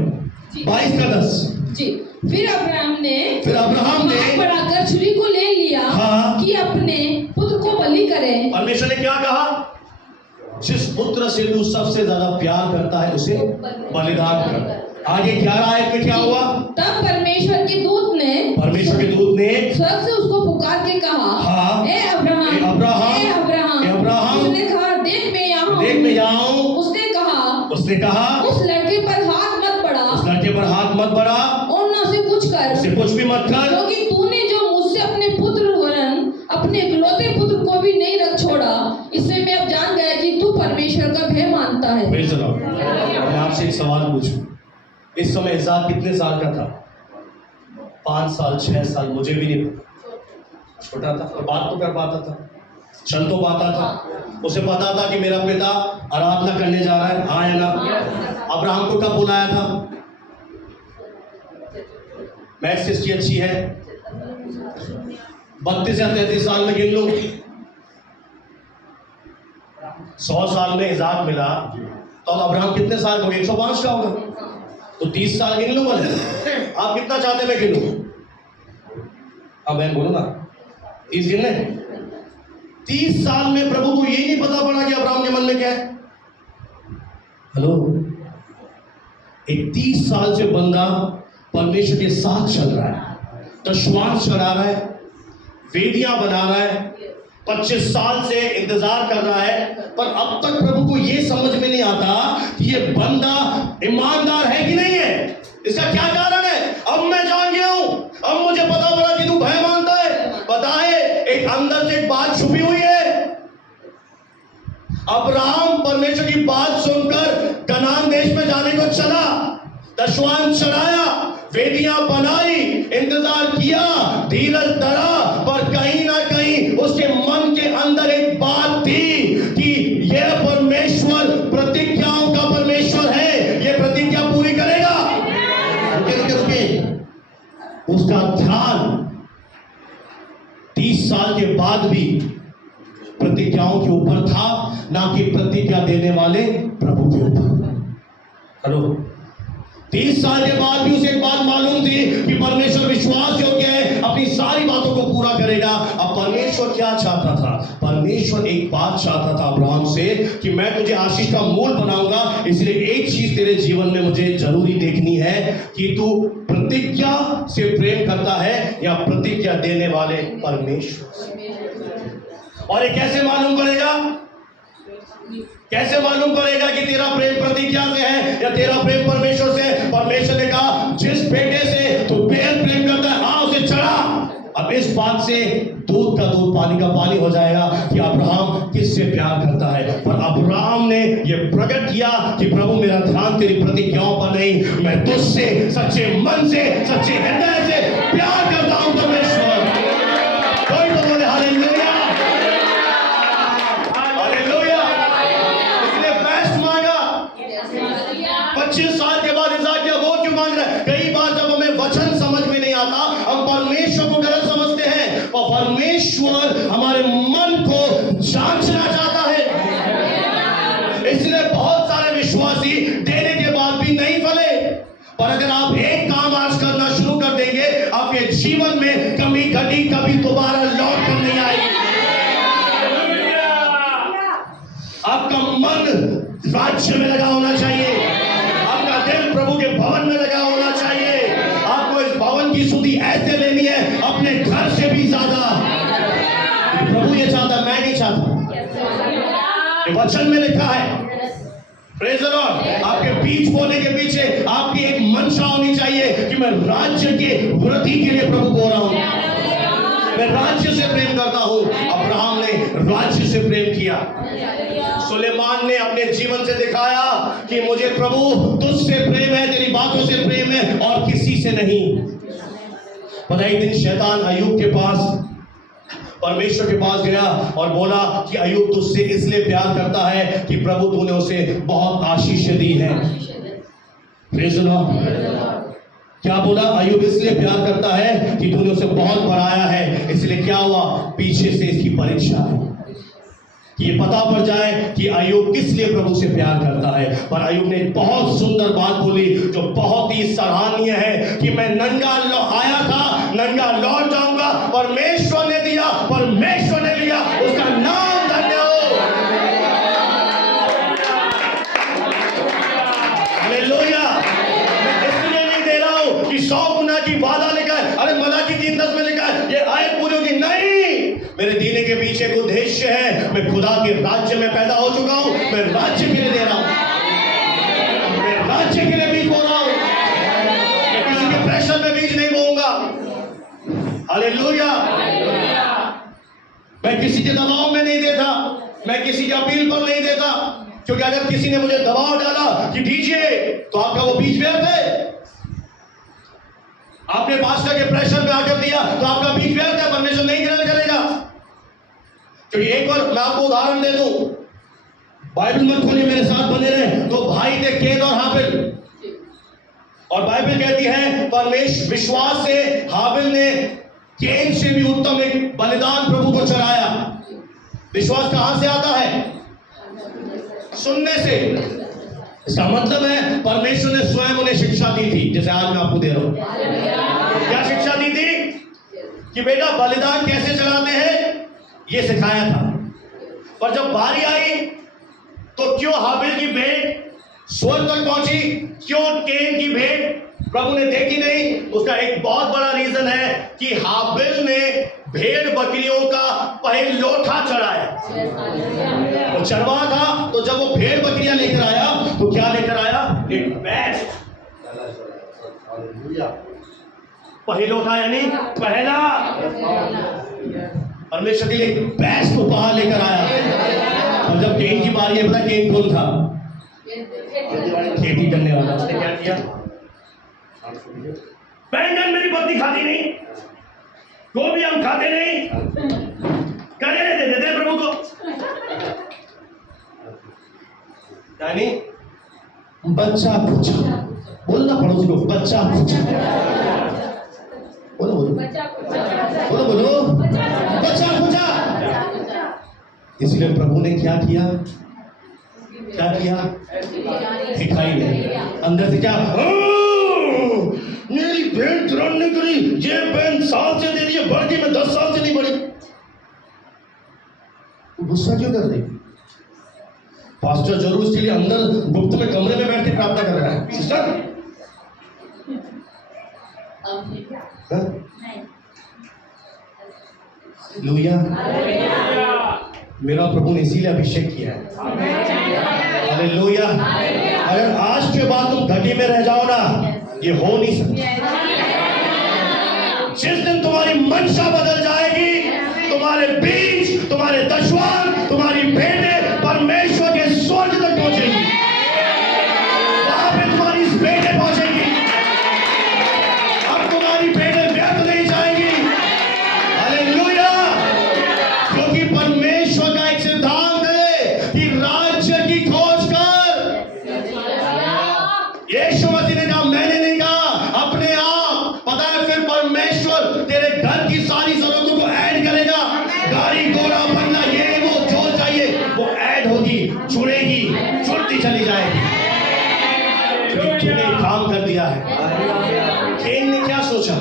22 का 10 जी। फिर अब्राहम ने हाथ बढ़ाकर छुरी को ले लिया, हाँ, कि अपने पुत्र को बलि करे। परमेश्वर ने क्या कहा? जिस पुत्र से तू सबसे ज्यादा प्यार करता है उसे बलिदान कर। आगे 11 आयत में क्या हुआ? तब परमेश्वर के दूत ने स्वर्ग से उसको पुकार के कहा, हाँ, ए अब्राहम, ए अब्राहम। उसने कहा, देख मैं यहाँ हूँ। उसने कहा उस लड़के पर हाथ मत बढ़ा, और न उसे कुछ भी मत कर, क्योंकि तूने जो मुझसे अपने पुत्र वरन अपने इकलौते पुत्र को भी नहीं रख छोड़ा, इससे मैं अब जान गया कि तू परमेश्वर का भय मानता है। मैं आपसे एक सवाल पूछूं, इस समय इसहाक कितने साल का था? 5 साल 6 साल, मुझे भी नहीं पता, छोटा था, और बात तो कर पाता था, चल तो पाता था। उसे पता था कि मेरा पिता आराधना करने जा रहा है, हाँ या ना? अब्राहम को कब बुलाया था? मैथ्स किसकी अच्छी है? 32 या 33 साल में गिन लो। 100 साल में इसहाक मिला, तो अब्राहम कितने साल का होगा? 105 का होगा, तो 30 साल गिन लो। बोले आप कितना चाहते मैं गिनूं? अब मैं बोलो ना, 30 गिनने। 30 साल में प्रभु को ये नहीं पता पड़ा कि अब्राहम के मन में क्या है? हेलो, एक 30 साल से बंदा परमेश्वर के साथ चल रहा है, दशवान चढ़ा रहा है, वेदियां बना रहा है, 25 साल से इंतजार कर रहा है, पर अब तक प्रभु को यह समझ में नहीं आता कि ये बंदा ईमानदार है कि नहीं है। इसका क्या कारण है? अब मैं जान गया हूं, अब मुझे पता पड़ा कि तू भय मानता है। पता है, एक अंदर से एक बात छुपी हुई है। अब्राहम परमेश्वर की बात सुनकर कनान देश में जाने को चला, दशवान चढ़ाया, वेदियां बनाई, इंतजार किया, धीरज धरा, पर कहीं ना कहीं उसके मन के अंदर एक बात थी कि यह परमेश्वर प्रतिज्ञाओं का परमेश्वर है, यह प्रतिज्ञा पूरी करेगा। रुके। उसका ध्यान 30 साल के बाद भी प्रतिज्ञाओं के ऊपर था, ना कि प्रतिज्ञा देने वाले प्रभु के ऊपर। हेलो, 30 साल के बाद भी उसे एक बात मालूम थी कि परमेश्वर विश्वास योग्य है, अपनी सारी बातों को पूरा करेगा। अब परमेश्वर क्या चाहता था? परमेश्वर एक बात चाहता था अब्राहम से कि मैं तुझे आशीष का मूल बनाऊंगा, इसलिए एक चीज तेरे जीवन में मुझे जरूरी देखनी है कि तू प्रतिज्ञा से प्रेम करता है या प्रतिज्ञा देने वाले परमेश्वर। और ये कैसे मालूम करेगा? कैसे मालूम करेगा कि तेरा प्रेम प्रतिज्ञा से है या तेरा प्रेम परमेश्वर से? परमेश्वर ने कहा, जिस बेटे से तू बेहद प्रेम करता है, हाँ उसे चढ़ा। अब इस बात से दूत दूध का दूध पानी का पानी हो जाएगा कि अब्राहम किससे प्यार करता है। पर अब्राहम ने यह प्रकट किया कि प्रभु मेरा ध्यान तेरी प्रतिज्ञाओं पर नहीं, मैं तुझसे सच्चे मन से सच्चे हृदय से प्यार करता हूं परमेश्वर। कोई तो बोले हालेलुया, हालेलुया। इसने बेस्ट मांगा। 25 साल के बाद इसहाक क्या वो क्यों मांग रहा है? कई बार जब हमें वचन समझ में नहीं आता हम परमेश्वर को गलत समझते हैं, और परमेश्वर हमारे मन को जांचना चाहता है। इसलिए बहुत सारे विश्वासी देने के बाद भी नहीं फले। पर अगर आप एक काम आज करना शुरू कर देंगे, आपके जीवन में कमी घटी कभी दोबारा लौट कर नहीं आएगी। आपका मन राज्य में लगा होना चाहिए, आपका दिल प्रभु के भवन में लगा होना चाहिए। आपको इस भवन की सुधि ऐसे लेनी है अपने घर से भी ज्यादा। प्रभु ये चाहता, मैं नहीं चाहता। ये वचन में लिखा है। Praise the Lord. आपके बीच बोलने के पीछे आपकी एक मंशा होनी चाहिए कि मैं राज्य के वृद्धि के लिए प्रभु बोल रहा हूं, मैं राज्य से प्रेम करता हूं। अब्राहम ने राज्य से प्रेम किया। सुलेमान ने अपने जीवन से दिखाया कि मुझे प्रभु तुझसे प्रेम है, तेरी बातों से प्रेम है और किसी से नहीं। पता एक दिन शैतान अय्यूब के पास, परमेश्वर के पास गया और बोला कि अय्यूब तुझसे इसलिए प्यार करता है कि प्रभु तूने उसे बहुत आशीष दी है। Praise the Lord. क्या बोला? अय्यूब इसलिए प्यार करता है कि तूने उसे बहुत बढ़ाया है। इसलिए क्या हुआ? पीछे से इसकी परीक्षा है कि ये पता पड़ जाए कि अय्यूब किस लिए प्रभु से प्यार करता है। पर अय्यूब ने बहुत सुंदर बात बोली जो बहुत ही सराहनीय है कि मैं नंगा आया था, नंगा लौट जाऊंगा। परमेश्वर ने दिया, परमेश्वर ने लिया, उसका नाम धन्य हो। हालेलुया। मैं इसलिए नहीं दे रहा हूं कि 100 गुना की वादा लिखा है, अरे मलाकी 3:10 में लिखा है ये आयत पूरी होगी, नहीं। मेरे देने के पीछे एक उद्देश्य है। मैं खुदा के राज्य में पैदा हो चुका हूं, मैं राज्य के लिए दे रहा हूं, मैं राज्य के लिए बीज बो रहा हूं, मैं किसी के प्रेशर में बीज नहीं बोऊंगा। हालेलुया। मैं किसी के दबाव में नहीं देता, मैं किसी की अपील पर नहीं देता, क्योंकि अगर किसी ने मुझे दबाव डाला कि दीजिए तो आपका वो बीज व्यर्थ है। आपने पास्टर के प्रेशर में आकर दिया तो आपका बीज व्यर्थ है, परमेश्वर नहीं ग्रहण करेगा। क्योंकि एक बार मैं आपको उदाहरण दे दूं, बाइबल मत खोलिए, मेरे साथ बने रहे। तो भाई थे केन और हाबिल, और बाइबल कहती है परमेश्वर विश्वास से हाबिल ने केन से भी उत्तम एक बलिदान प्रभु को चढ़ाया। विश्वास कहां से आता है? सुनने से। इसका मतलब है परमेश्वर ने स्वयं उन्हें शिक्षा दी थी, जैसे आज मैं आपको दे रहा हूं। क्या शिक्षा दी थी? कि बेटा बलिदान कैसे चढ़ाते हैं ये सिखाया था। पर जब बारी आई तो क्यों हाबिल की भेंट स्वर्ग तक पहुंची, क्यों केन की भेंट प्रभु ने देखी नहीं? उसका एक बहुत बड़ा रीजन है कि हाबिल ने भेड़ बकरियों का पहिलौठा चढ़ाया। वो चरवा था, तो जब वो भेड़ बकरियां लेकर आया तो क्या लेकर आया? एक बेस्ट पहिलौठा, यानी पहला। परमेश्वर के लिए बेस्ट उपहार लेकर आया। और जब केन की बारी है, पता केन कौन था? खेती करने वाला। उसने क्या किया? बैंगन मेरी पत्नी खाती नहीं, गोभी हम खाते नहीं, करेले दे देते प्रभु को। यानी बच्चा पूछा, बोलना पड़ोसी को, बच्चा पूछा। बोलो बोलो बोलो बोलो, बच्चा पूछा। इसलिए प्रभु ने क्या किया? क्या किया? दिखाई नहीं, अंदर से क्या? मेरी बहन तुरंत नहीं करी, ये बहन साल से दे रही है, बढ़ गई, मैं 10 साल से नहीं बढ़ी। गुस्सा क्यों कर रही? पास्टर जरूर इसके लिए अंदर गुप्त में कमरे में बैठ के प्रार्थना कर रहा है। Sister hallelujah. मेरा प्रभु ने इसीलिए अभिषेक किया है। हालेलुया। अगर आज के बाद तुम घटी में रह जाओ ना, ये हो नहीं सकता। जिस दिन तुम्हारी मंशा बदल जाएगी, तुम्हारे दशवान, तुम्हारी बेटे परमेश्वर के स्वर्ग तक पहुंचेंगी। वहां पे तुम्हारी बेटे पहुंचेंगी। अब तुम्हारी बेटे व्यर्थ नहीं जाएंगी। हालेलुया। क्योंकि परमेश्वर का एक सिद्धांत है कि राज्य की खोज कर। यीशु मसीह ने कहा, मैंने नहीं कहा, अपने आप। पता है फिर परमेश्वर तेरे घर की सारी जरूरतों को ऐड करेगा। गाड़ी घोड़ा बंगला ये वो जो चाहिए वो ऐड होगी, जुड़ेगी, जुड़ती चली जाएगी। क्योंकि तूने काम कर दिया है। केन ने क्या सोचा?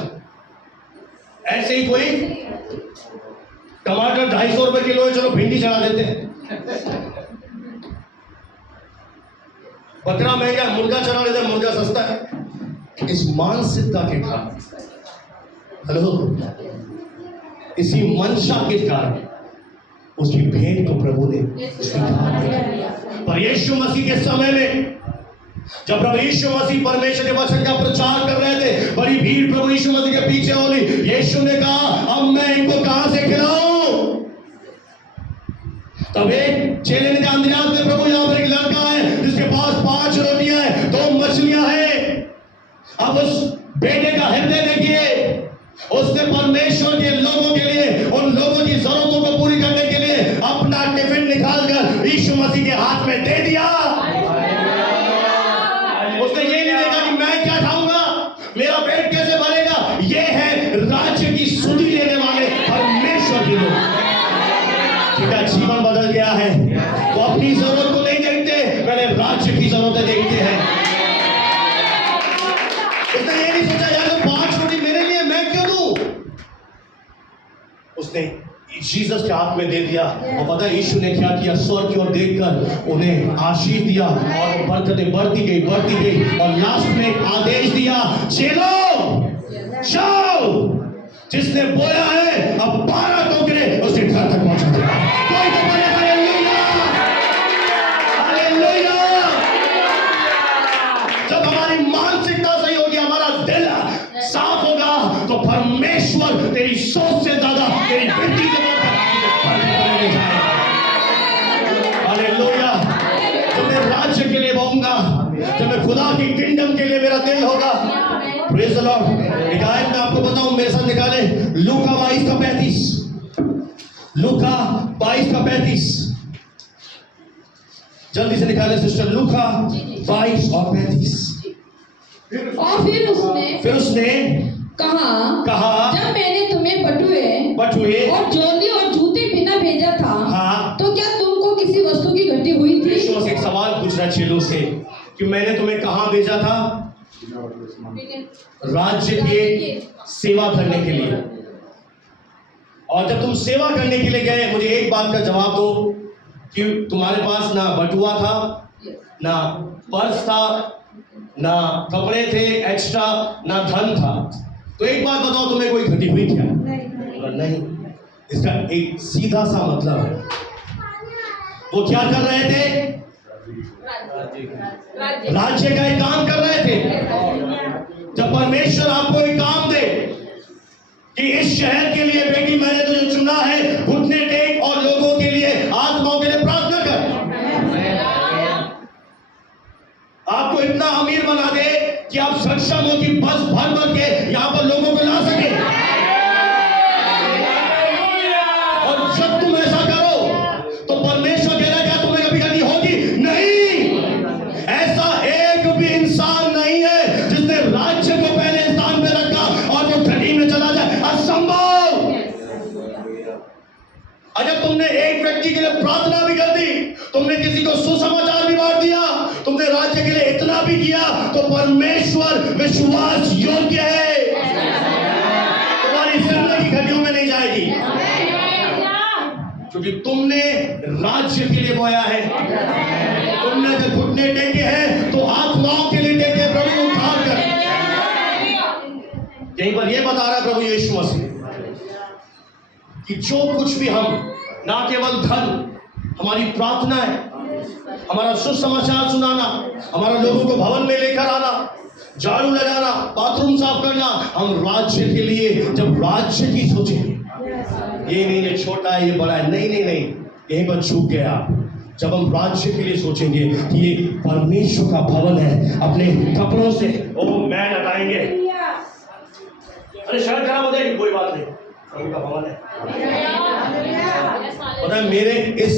ऐसे ही कोई टमाटर 250 रुपए किलो है, चलो भिंडी चढ़ा देते हैं। बकरा महंगा है, मुर्गा चढ़ा देते हैं, मुर्गा सस्ता है। इस मानसिकता के कारण, हेलो, इसी मंशा के कारण उसकी भेंट को प्रभु ने स्वीकार किया। पर यीशु मसीह के समय में, जब प्रभु यीशु मसीह परमेश्वर के वचन का प्रचार कर रहे थे, बड़ी भीड़ प्रभु यीशु मसीह के पीछे होली। यीशु ने कहा, अब मैं इनको कहां से खिलाऊं? तब एक चेले ने कहा, अंदरियास ने, प्रभु यहां पर एक लड़का है जिसके पास 5 रोटियां हैं, 2 मछलियां हैं। अब उस बेटे का हृदय देखिए, उसने परमेश्वर के लोगों के लिए, उन लोगों की जरूरतों को पूरी करने के लिए अपना टिफिन निकालकर यीशु मसीह के हाथ में दे दिया। उसने ये नहीं देखा कि मैं क्या खाऊंगा, मेरा पेट कैसे भरेगा। ये है राज्य की सुधि लेने वाले परमेश्वर के लोग, जिनका जीवन बदल गया है। वो अपनी जरूरत को नहीं देखते, पहले राज्य की जरूरतें देखते हैं। उसने ये नहीं सोचा, यार 5 रोटी मेरे लिए, मैं क्यों दूं। उसने जीसस के हाथ में दे दिया। और पता है यीशु ने क्या किया? स्वर्ग की ओर देखकर उन्हें आशीष दिया और बरकतें बढ़ती गई और लास्ट में एक आदेश दिया, चलो जाओ, जिसने बोया है अब 12 टोकरे उसके घर तक पहुंचा दिया। कोई तो बोले हालेलुया, हालेलुया। जब हमारी मानसिकता सही होगी, हमारा दिल साफ होगा, तो परमेश्वर तेरी सोच से ज्यादा तेरी वृत्ति को हालेलुया। जब मैं राज्य के लिए बहूंगा, जब मैं खुदा की किंगडम के लिए मेरा दिल होगा। Praise the Lord. एक आयत मैं आपको बताऊं, मेरे साथ निकाले लूका 22 का 35। लूका 22 का 35 जल्दी से निकाले सिस्टर। लूका 22 और 35। और फिर उसने कहा, जब मैंने तुम्हें बटुए और जोली और जूते बिना भेजा था, हाँ, तो क्या तुमको किसी वस्तु की घटी हुई थी? यीशु मसीह एक सवाल पूछ रहा है चेलों से कि मैंने तुम्हें कहां भेजा था? राज्य के सेवा करने के लिए। और जब तुम सेवा करने के लिए गए, मुझे एक बात का जवाब दो कि तुम्हारे पास ना बटुआ था, ना पर्स था, ना कपड़े थे एक्स्ट्रा, ना धन था। तो एक बात बताओ, तुम्हें कोई घटी हुई क्या? नहीं। इसका एक सीधा सा मतलब है, वो क्या कर रहे थे? राज्य का एक काम कर रहे थे। जब परमेश्वर आपको एक काम दे कि इस शहर के लिए बेटी मैंने तुझे चुना है, घुटने टेक और लोगों के लिए, आत्माओं के लिए प्रार्थना कर। आपको इतना अमीर बना दे कि आप सक्षम हो कि बस भर के यहां पर लोगों को ला सके। और जब तुम ऐसा करो तो परमेश्वर कह रहा है, क्या तुम्हें कभी घटी होगी? नहीं। ऐसा एक भी इंसान नहीं है जिसने राज्य को पहले स्थान पे रखा और वो घटी में चला जाए। असंभव। अगर तुमने एक व्यक्ति के लिए प्रार्थना भी कर दी, तुमने किसी को सुसमाचार भी बांट दिया, तुमने राज्य के लिए इतना भी किया, तो परमेश्वर विश्वास योग्य है, तुम्हारी जिंदगी घटियों में नहीं जाएगी, क्योंकि तुमने राज्य के लिए बोया है। तुमने अगर घुटने टेके हैं तो आत्माओं के लिए टेके, प्रभु उद्धार कर। यहीं पर यह बता रहा है प्रभु यीशु मसीह कि जो कुछ भी हम, ना केवल धन, हमारी प्रार्थना है, हमारा सुसमाचार सुनाना, हमारा लोगों को भवन में लेकर आना, झाड़ू लगाना, बाथरूम साफ करना, हम राज्य के लिए जब राज्य की सोचेंगे, ये नहीं, ये छोटा है, ये बड़ा है, नहीं नहीं नहीं, यहीं पर चूक गए आप। जब हम राज्य के लिए सोचेंगे कि ये परमेश्वर का भवन है, अपने कपड़ों से वो मैल हटाएंगे, अरे शर्ट खराब हो जाएगी, कोई बात नहीं, प्रभु का भवन है। पता है, मेरे इस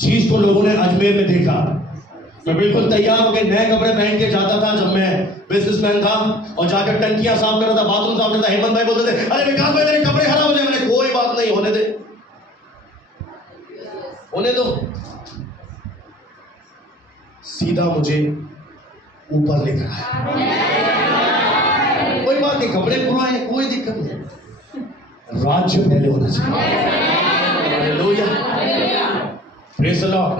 चीज को लोगों ने अजमेर में देखा। मैं बिल्कुल तैयार होकर नए कपड़े पहन के जाता था जब मैं बिजनेसमैन था, और जाकर टंकियां साफ कर रहा था, बाथरूम साफ करता। हेमंत भाई बोलते थे, अरे विकास भाई मेरे कपड़े खराब हो जाए। मैंने कोई बात नहीं, होने दे, होने दो। सीधा मुझे ऊपर लेकर आया। कोई बात नहीं, कपड़े पुराने, कोई दिक्कत नहीं, राज्य पहले होना चाहिए। Hallelujah, praise the Lord.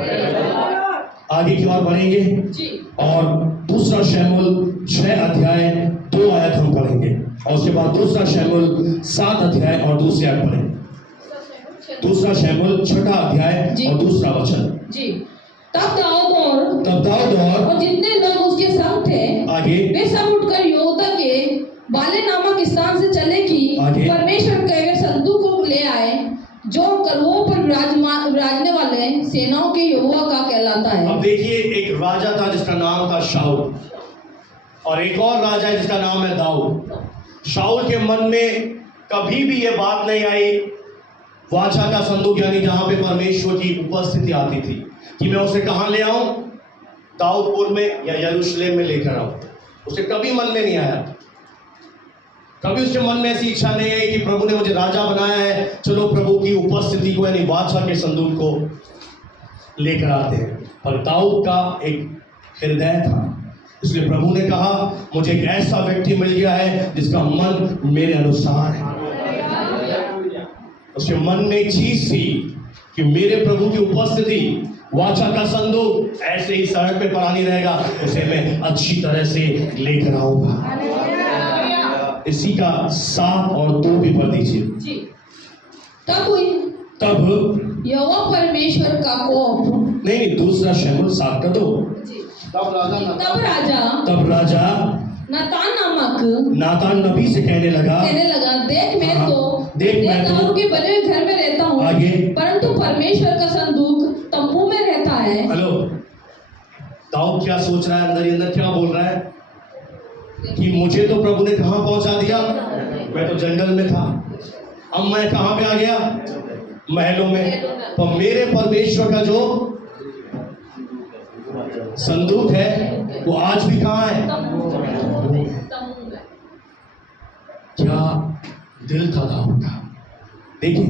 आगे की ओर बढ़ेंगे और दूसरा शमूएल 6 अध्याय 2 आयत हम पढ़ेंगे, और उसके बाद दूसरा शमूएल 7 अध्याय और दूसरे आयत पढ़ेंगे। दूसरा शमूएल 6 अध्याय और दूसरा वचन जी। तब दाऊद और जितने लोग उसके संग थे आगे वे सब उठकर योदा के बाले नामक स्थान से चले कि परमेश्वर के संदूक को ले आए, जो करूबों पर विराजने वाले सेनाओं के यहोवा का कहलाता है। अब देखिए, एक राजा था जिसका नाम था शाऊल, और एक और राजा है जिसका नाम है दाऊद। शाऊल के मन में कभी भी ये बात नहीं आई, वाचा का संदूक यानी जहां पे परमेश्वर की उपस्थिति आती थी, कि मैं उसे कहां ले आऊं, दाऊदपुर में या यरूशलेम में लेकर आऊं। उसे कभी मन में नहीं आया, कभी उसके मन में ऐसी इच्छा नहीं आई कि प्रभु ने मुझे राजा बनाया है, चलो प्रभु की उपस्थिति को यानी बादशाह के संदूक को लेकर आते हैं। पर दाऊद का एक हृदय था, इसलिए प्रभु ने कहा मुझे एक ऐसा व्यक्ति मिल गया है जिसका मन मेरे अनुसार है। उसके मन में एक चीज थी कि मेरे प्रभु की उपस्थिति, वाचा का संदूक ऐसे ही सड़क पे पड़ा नहीं रहेगा, उसे मैं अच्छी तरह से लेकर आऊंगा। इसी का 7 और 2 भी पढ़ दीजिए। तब यहोवा परमेश्वर का कोप, नहीं, दूसरा शमूएल 7 का 2। तब राजा नातान नबी से कहने लगा देख मैं तो के बने हुए घर में रहता हूँ, आगे परंतु परमेश्वर का संदूक तंबू में रहता है। हेलो, दाऊद क्या सोच रहा है, अंदर ही अंदर क्या बोल रहा है कि मुझे तो प्रभु ने कहां पहुंचा दिया, मैं तो जंगल में था, अब मैं कहां पे आ गया, महलों में। पर मेरे परमेश्वर का जो संदूक है वो आज भी कहां है, क्या दिल था दाऊद का। देखिए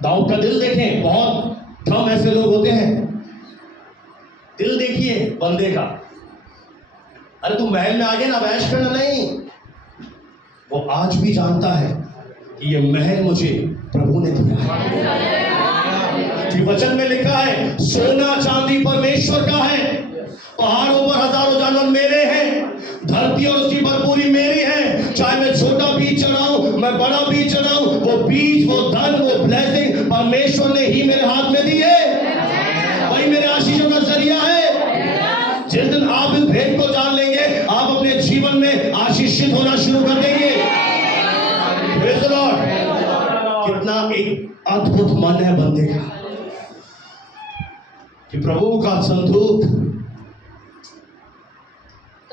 दाऊद का दिल देखें, बहुत कम ऐसे लोग होते हैं, दिल देखिए बंदे का। अरे तू महल में आ गया ना, वैश करना नहीं, वो आज भी जानता है कि ये महल मुझे प्रभु ने दिया है। कि वचन में लिखा है सोना चांदी परमेश्वर का है, पहाड़ों पर हजारों जानवर मेरे हैं, धरती और उसकी भरपूरी मेरी है। चाहे मैं छोटा बीज चढ़ाऊं, मैं बड़ा बीज चढ़ाऊं, वो बीज, वो धन, वो ब्लेसिंग परमेश्वर ने ही मेरे हाथ में दी है, वही मेरे आशीषों का जरिया है। जिस दिन आप इस भेद को जान लेंगे, आप अपने जीवन में आशीषित होना शुरू कर देंगे। Praise the Lord. कितना एक अद्भुत मन है बंदे का कि प्रभु का संदूक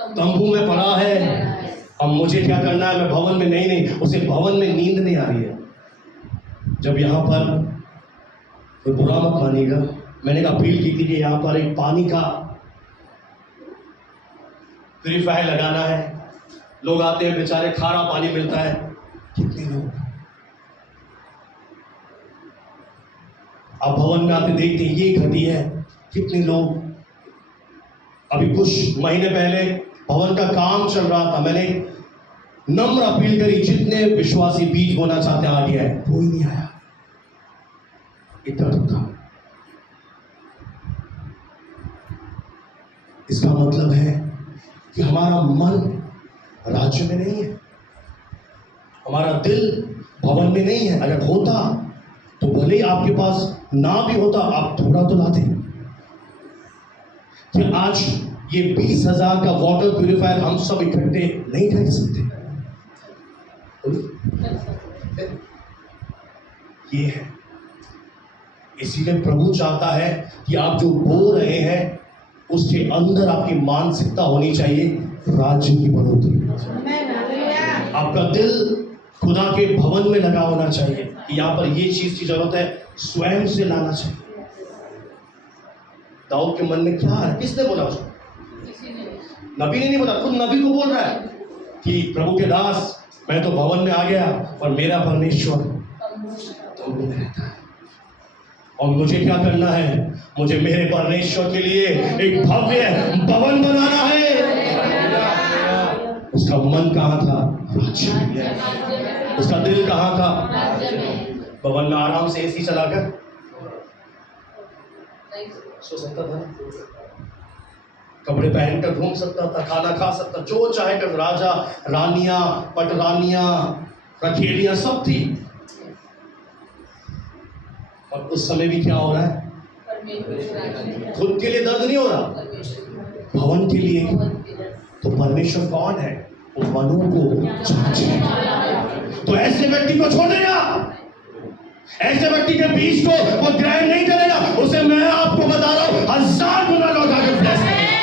तंबू में पड़ा है, अब मुझे क्या करना है, मैं भवन में नहीं, उसे भवन में नींद नहीं आ रही है। जब यहाँ पर कोई बुरा मत मानिएगा, मैंने एक अपील की थी कि यहाँ पर एक पानी का प्यूरीफायर लगाना है। लोग आते हैं बेचारे, खारा पानी मिलता है। कितने लोग आप भवन में आते देखते हैं ये घटी है, कितने लोग। अभी कुछ महीने पहले भवन का काम चल रहा था, मैंने नम्र अपील करी, जितने विश्वासी बीज बोना चाहते हैं आगे आए, कोई नहीं आया। इतना तो था। इसका मतलब है कि हमारा मन राज्य में नहीं है, हमारा दिल भवन में नहीं है। अगर होता तो भले ही आपके पास ना भी होता, आप थोड़ा तो लाते। कि आज ये 20,000 का वाटर प्यूरिफायर हम सब इकट्ठे नहीं खरीद सकते। ये है। इसीलिए प्रभु चाहता है कि आप जो बोल रहे हैं उसके अंदर आपकी मानसिकता होनी चाहिए राज्य की बढ़ोतरी। आपका दिल खुदा के भवन में लगा होना चाहिए कि यहाँ पर ये चीज की जरूरत है, स्वयं से लाना चाहिए। दाऊद के मन में क्या है? किसने बोला उसको? नबी ने नहीं बोला, खुद नबी को बोल रहा है कि प्रभु के दास, मैं तो भवन में आ गया पर मेरा परमेश्वर तंबू में रहता है और मुझे क्या करना है? मुझे मेरे परमेश्वर के लिए एक भव्य भवन बनाना है। उसका मन कहाँ था? राज्य में। उसका दिल कहाँ था? भवन में आराम से एसी चलाकर सो सकता था, कपड़े पहनकर घूम सकता था, खाना खा सकता, जो चाहे कर। राजा, रानियां, पटरानियां, रखेलियां सब थी। और उस समय भी क्या हो रहा है? खुद के लिए दर्द नहीं हो रहा, भवन के लिए। तो परमेश्वर कौन है? वो मनों को जांचे। तो ऐसे व्यक्ति को छोड़ेगा, ऐसे व्यक्ति के बीच को वो ग्रहण नहीं करेगा। उसे मैं आपको बता रहा हूं, 1000 गुना लौटा के ब्लेस करेगा।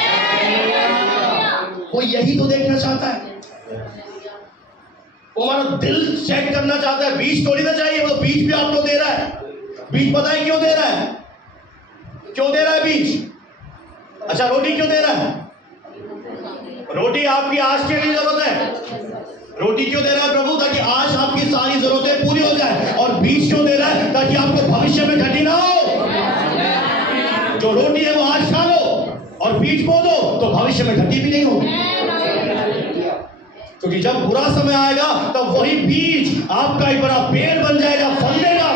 वो यही तो देखना चाहता है। वो हमारा दिल चेक करना चाहता है, बीज थोड़ी ना चाहिए। वो बीज भी आपको दे रहा है। बीज पता है क्यों दे रहा है? क्यों दे रहा है बीज? अच्छा, रोटी क्यों दे रहा है? रोटी आपकी आज के लिए जरूरत है। रोटी क्यों दे रहा है प्रभु? ताकि आज आपकी सारी जरूरतें पूरी हो जाए। और बीज क्यों दे रहा है? ताकि आपको भविष्य में घटी ना हो। जो रोटी है वो आज खा लो और बीज बो दो तो भविष्य में घटी भी नहीं होगी। क्योंकि जब बुरा समय आएगा तब वही बीज आपका एक बड़ा पेड़ बन जाएगा, फल देगा।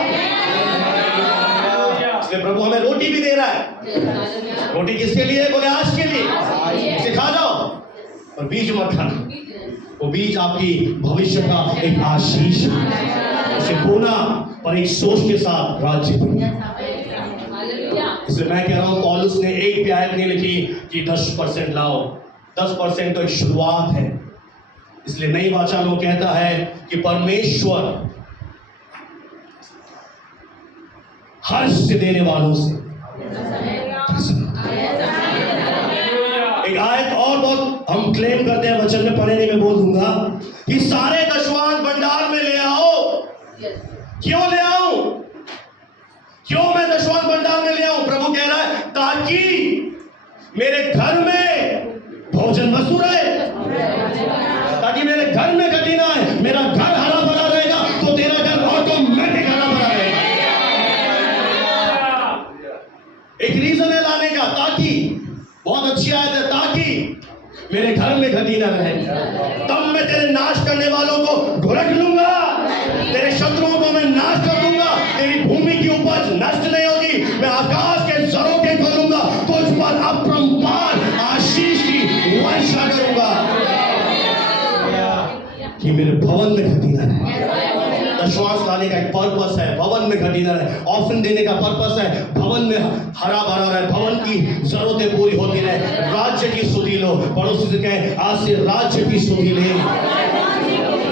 इसलिए प्रभु हमें रोटी भी दे रहा है। रोटी किसके लिए? बोले आज के लिए। इसे खा जाओ और बीज मत खाना। वो बीज आपकी भविष्य का एक आशीष है। उसे बोना और एक सोच के साथ राज्य बना। इसलिए मैं कह रहा हूं, पौलुस ने एक भी आयत नहीं लिखी कि 10% लाओ। 10% तो एक शुरुआत है। इसलिए नई वाचा में वो कहता है कि परमेश्वर हर्ष से देने वालों से। एक आयत और बहुत हम क्लेम करते हैं, वचन में पढ़े नहीं, मैं बोल दूंगा कि सारे दशवांश भंडार में ले आओ। क्यों ले आऊं? क्यों मैं दशवांश भंडार में ले आऊं? प्रभु कह रहा है ताकि मेरे घर में भोजन वसु रहे, ताकि मेरे घर में घटी ना है। मेरा घर हरा भरा रहेगा तो तेरा घर ऑटोमेटिक हरा भरा रहेगा। एक रीजन है लाने का, ताकि, बहुत अच्छी आयत है, ताकि मेरे घर में घटी ना रहे। तब मैं तेरे नाश करने वालों को ढुलक लूंगा, तेरे शत्रुओं को मैं नाश कर दूंगा। तेरी भूमि की उपज नष्ट नहीं होगी। मैं आकाश के झरोखे खोलूंगा, तुझ पर अपरंपार आशीष की वर्षा करूंगा कि मेरे भवन में घटी ना रहे। दशवांश लाने का एक पर्पस है, भवन में घटी ना रहे। ऑफन देने का पर्पस है, भवन में हरा भरा रहे, भवन की जरूरतें पूरी होती रहे। राज्य की स्तुति लो। पड़ोसी से कहे आज से राज्य की स्तुति ले।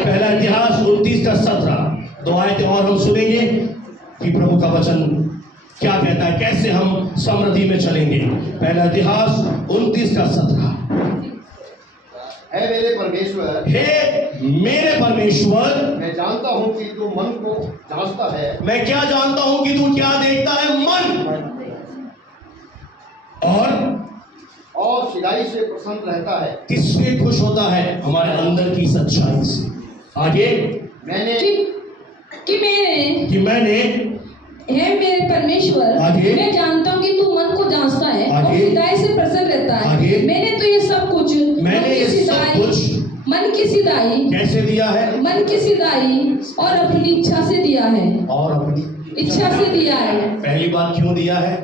पहला इतिहास 29:17। 2 आयतें और हम सुनेंगे कि प्रभु का वचन क्या कहता है, कैसे हम समृद्धि में चलेंगे। पहला इतिहास 29:17। हे मेरे परमेश्वर, हे मेरे परमेश्वर, मैं जानता हूँ कि तू मन को जांचता है। मैं क्या जानता हूं कि तू क्या देखता है? मन। और सिधाई से प्रसन्न रहता है। किससे खुश होता है? हमारे अंदर की सच्चाई से। आगे मैंने मैंने हे मेरे परमेश्वर, आगे मैं जानता हूँ कि तू मन को जांचता है और सिधाई से प्रसन्न रहता है। आगे मैंने तो ये सब कुछ मन की सिधाई कैसे दिया है? मन की सिधाई और अपनी इच्छा से दिया है। और अपनी इच्छा से दिया है। पहली बात क्यों दिया है?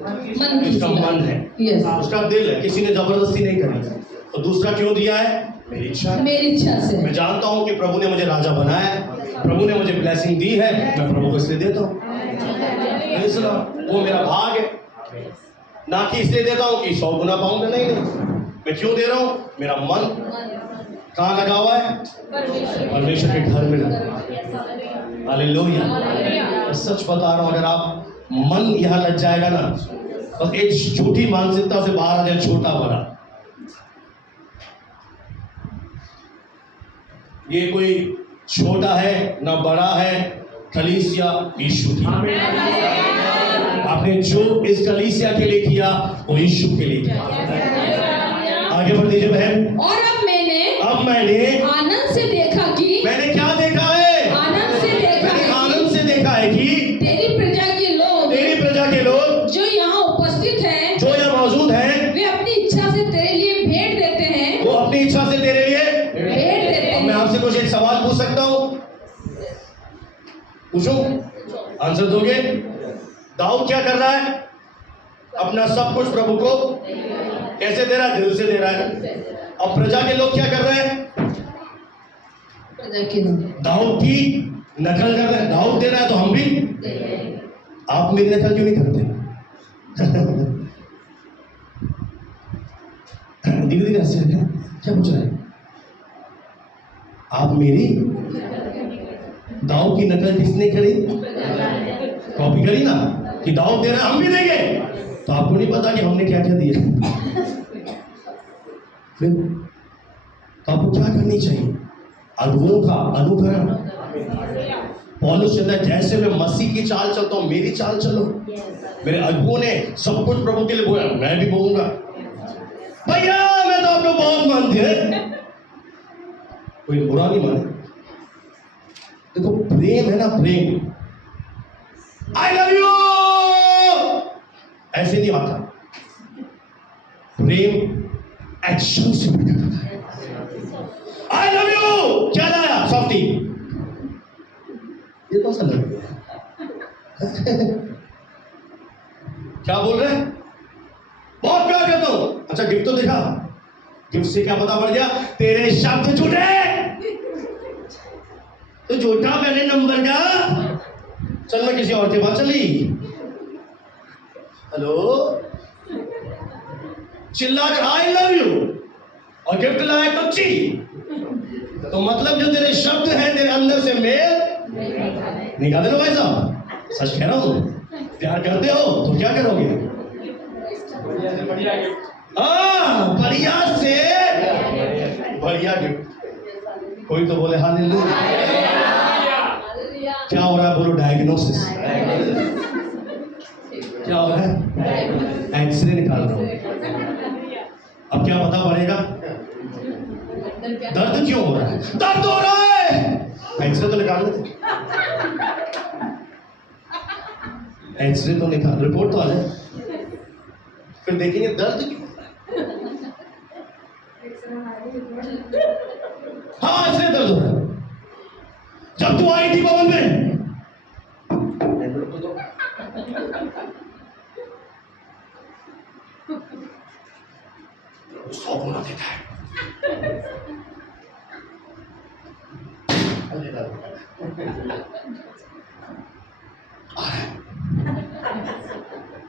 मन की उसका मन है, यस, उसका दिल है, किसी ने जबरदस्ती नहीं करी। तो दूसरा क्यों दिया है? मेरी इच्छा। मेरी इच्छा से। मैं जानता हूँ कि प्रभु ने मुझे राजा बनाया है, प्रभु ने मुझे ब्लेसिंग दी है, मैं प्रभु को इसलिए देता हूँ। वो मेरा भाग है, ना कि इसलिए देता हूँ कि 100 गुना पाऊंगा। नहीं, मैं क्यों दे रहा हूँ? मेरा मन कहाँ लगा हुआ है? परमेश्वर के घर में लगा। हालेलुया। सच बता रहा हूं, अगर आप मन यहां लग जाएगा ना, बस एक झूठी मानसिकता से बाहर आ जाए, छोटा बड़ा, ये कोई छोटा है ना बड़ा है, कलीसिया यीशु की। आपने जो इस कलीसिया के लिए किया वो यीशु के लिए किया। आगे बढ़ दीजिए बहन। और अब मैंने आनंद से देखा कि मैंने क्या देखा है? आनंद से देखा मैंने है आनंद से देखा है कि तेरी प्रजा के लोग जो यहाँ उपस्थित हैं, जो यहाँ मौजूद हैं, वे अपनी इच्छा से तेरे लिए भेंट देते हैं। वो अपनी इच्छा से तेरे लिए भेंट देते अब मैं हैं। आपसे कुछ एक सवाल पूछ सकता हूँ? पूछूं? आंसर दोगे? दाऊद क्या कर रहा है? अपना सब कुछ प्रभु को कैसे दे रहा है? दिल से दे रहा है। अब प्रजा के लोग क्या कर रहे हैं? दाऊद की नकल कर रहे हैं। दाऊद दे रहा है तो हम भी। आप मेरी नकल क्यों नहीं करते? धीरे धीरे हंस रहे हैं। क्या पूछ रहे हैं? आप मेरी दाऊद की नकल किसने करी? कॉपी करी ना, कि दाऊद दे रहा है हम भी देंगे। तो आपको नहीं पता कि हमने क्या क्या दिया? फिर तो आपको क्या करनी चाहिए? अगुओं का अनुकरण। पौलुस कहता है जैसे मैं मसीह की चाल चलता हूं, मेरी चाल चलो। मेरे अगुओं ने सब कुछ प्रभु के लिए बोला, मैं भी बोलूंगा। भैया मैं तो आपको बहुत मानते हैं, कोई बुरा नहीं माने। देखो प्रेम है ना, प्रेम, आई लव यू ऐसे नहीं आता। प्रेम एक्शन से प्रकट होता है। आई लव यू क्या लाया? सॉफ्टी। ये कौन सा लव यू है? क्या बोल रहे हैं? बहुत प्यार करता हूं। अच्छा गिफ्ट तो देखा, गिफ्ट से क्या पता पड़ गया? तेरे शब्द झूठे, तो झूठा पहले नंबर का। चल मैं किसी और के पास चली। हेलो, चिल्ला कर आई लव यू और गिफ्ट लाया कच्ची। तो मतलब जो तेरे शब्द हैं तेरे अंदर से मेल नहीं खाते ना भाई साहब। सच कह रहा हूं, प्यार करते हो तो क्या करोगे? बढ़िया से बढ़िया गिफ्ट। कोई तो बोले हालेलुया। क्या हो रहा है? बोलो डायग्नोसिस। क्या हो रहा है? एक्सरे निकाल रहा हूं। अब क्या पता पड़ेगा? दर्द क्यों हो रहा है? दर्द हो रहा है, एक्सरे तो निकाल लेते। एक्सरे तो निकाल, रिपोर्ट तो आ जाए, फिर देखेंगे दर्द क्यों। हाँ एक्सरे दर्द हो रहा है। जब तू आई थी भवन में, सौ गुना देता है।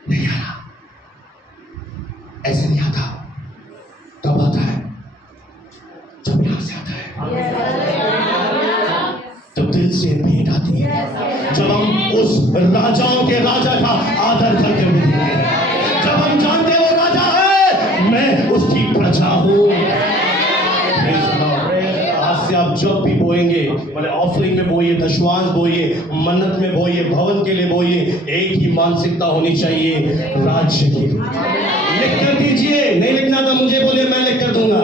नहीं आ रहा, ऐसे नहीं आता। कब आता है? जब यहां से आता है, जब दिल से भेंट आती है, जब हम उस राजाओं के राजा का आदर करते हुए देखते हैं, जब हम जानते हैं वो राजा है, मैं उसकी प्रजा हूं। आज से आप जब भी बोएंगे, मतलब ऑफरिंग में बोइए, दशवांश बोइए, मन्नत में बोइए, भवन के लिए बोइए, एक ही मानसिकता होनी चाहिए, राज्य की। लिख कर दीजिए, नहीं लिखना तो मुझे बोलिए, मैं लिख कर दूंगा।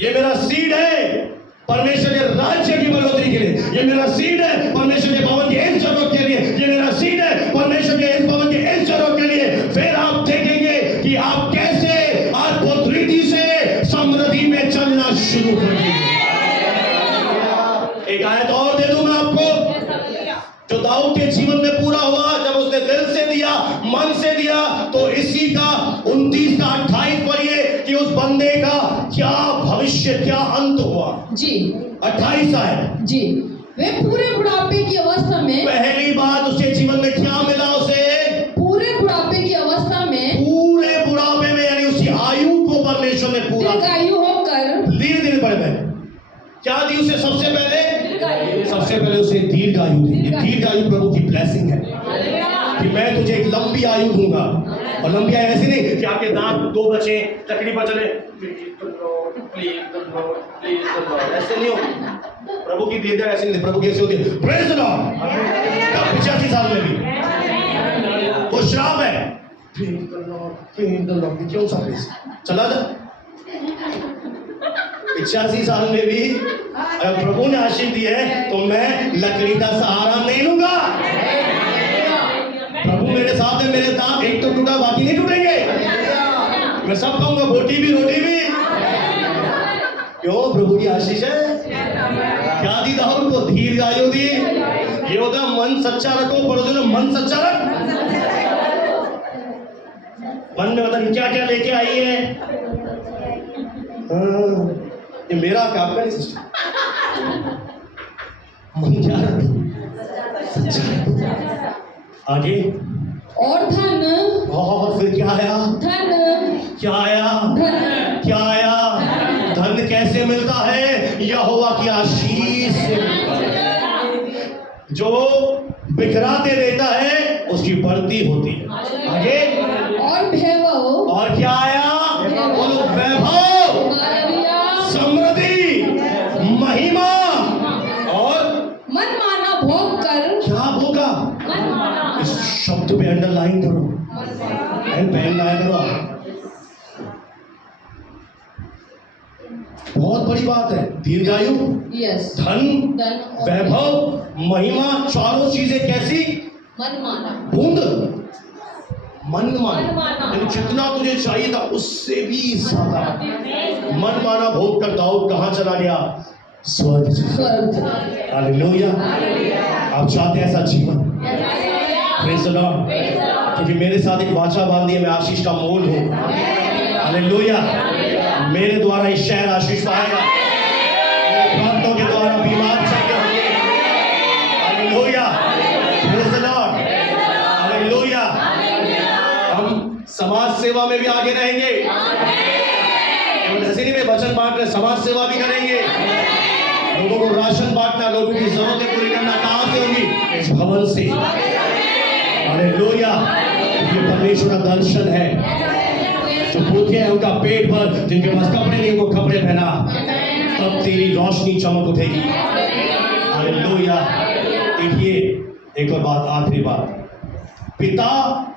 ये मेरा सीड है परमेश्वर के राज्य की बढ़ोतरी के लिए। ये मेरा सीड है परमेश्वर के भवन की इस जरूरत के लिए। ये मेरा सीड है परमेश्वर के इस भवन की इस जरूरत के लिए। फिर आप देखेंगे कि आप कैसे अद्भुत रीति से समृद्धि में चलना शुरू कर देंगे। एक आयत और दे दूंगा आपको, जो दाऊद के जीवन में पूरा हुआ जब उसने दिल से दिया, मन से दिया। तो इसी का 29 का 28 पढ़िए कि उस बंदे का क्या भविष्य, क्या अंत हुआ जी। 28 आयत जी। वे पूरे बुढ़ापे की अवस्था में, पहली बात उसके जीवन में क्या मिला उसे? पूरे बुढ़ापे की अवस्था में, पूरे बुढ़ापे में, यानी उसकी आयु को परमेश्वर ने पूरा दीर्घायु होकर, धीरे धीरे बढ़ गए। क्या दी उसे? सबसे पहले सबसे पहले उसे दीर्घ आयु दी। ये दीर्घ आयु प्रभु की ब्लेसिंग है कि मैं तुझे एक लंबी आयु दूंगा। और लंबी आयु ऐसी नहीं कि आपके दांत 2 बचे, लकड़ी पर चले, ऐसे नहीं हो। प्रभु की दीर्घ ऐसे नहीं, प्रभु कैसे होती है? Praise the Lord. 85 साल में भी वो श्राप है। क्यों सा चला जा। 85 साल में भी अगर प्रभु ने आशीष दी है तो मैं लकड़ी का सहारा नहीं लूंगा। प्रभु मेरे साथ है, मेरे दांत एक तो टूटा बाकी नहीं टूटेंगे। मैं सब कहूंगा, बोटी भी रोटी भी। क्यों? प्रभु की आशीष है। क्या दी दाऊद को? दीर्घ आयु दी। ये होता है मन सच्चा रखो। पढ़ो, मन सच्चा रख। मन में मतलब क्या क्या लेके आई है। ये मेरा काम का नहीं सिस्टम। मन क्या रखो, सच्चा रखो। आगे और धन। और फिर क्या आया? धन। क्या आया? धन। क्या आया? धन कैसे मिलता है? यहोवा की आशीष से मिलता है। जो बिखराते देता है उसकी बढ़ती होती है। आगे और वैभव। और क्या आया? बोलो, वैभव, समृद्धि, महिमा और मनमाना भोग कर। क्या भोगा? मनमाना। इस शब्द पे अंडरलाइन करो, पेन लाया करो। बहुत बड़ी बात है। दीर्घायु, यस, धन, धन, वैभव, महिमा, चारों चीजें कैसी? मनमाना। बूंद मनमाना। मनमाना। लेकिन जितना तुझे चाहिए था उससे भी ज्यादा मनमाना भोग कर दाऊद कहां चला गया? स्वर्ग। हालेलुया। आप चाहते हैं ऐसा जीवन? Praise the Lord. क्योंकि मेरे साथ एक वाचा बांधी है, मैं आशीष का मोल हूं। हालेलुया। मेरे द्वारा इस शहर आशीष पाएगा। मेरे प्रांतों के द्वारा बीमार चंगे होंगे। Hallelujah. Praise the Lord. Hallelujah. हम समाज सेवा में भी आगे रहेंगे। ऐसे नहीं मैं वचन बांट रहे, समाज सेवा भी करेंगे। लोगों को राशन बांटना, लोगों की जरूरतें पूरी करना कहां से होगी? इस भवन से। हालेलुया। ये परमेश्वर का दर्शन है। जो भूखे हैं उनका पेट भर, जिनके पास कपड़े नहीं उनको कपड़े पहना, तब तेरी रोशनी चमक उठेगी। हालेलुया। देखिए एक और बात, आखिरी बात। पिता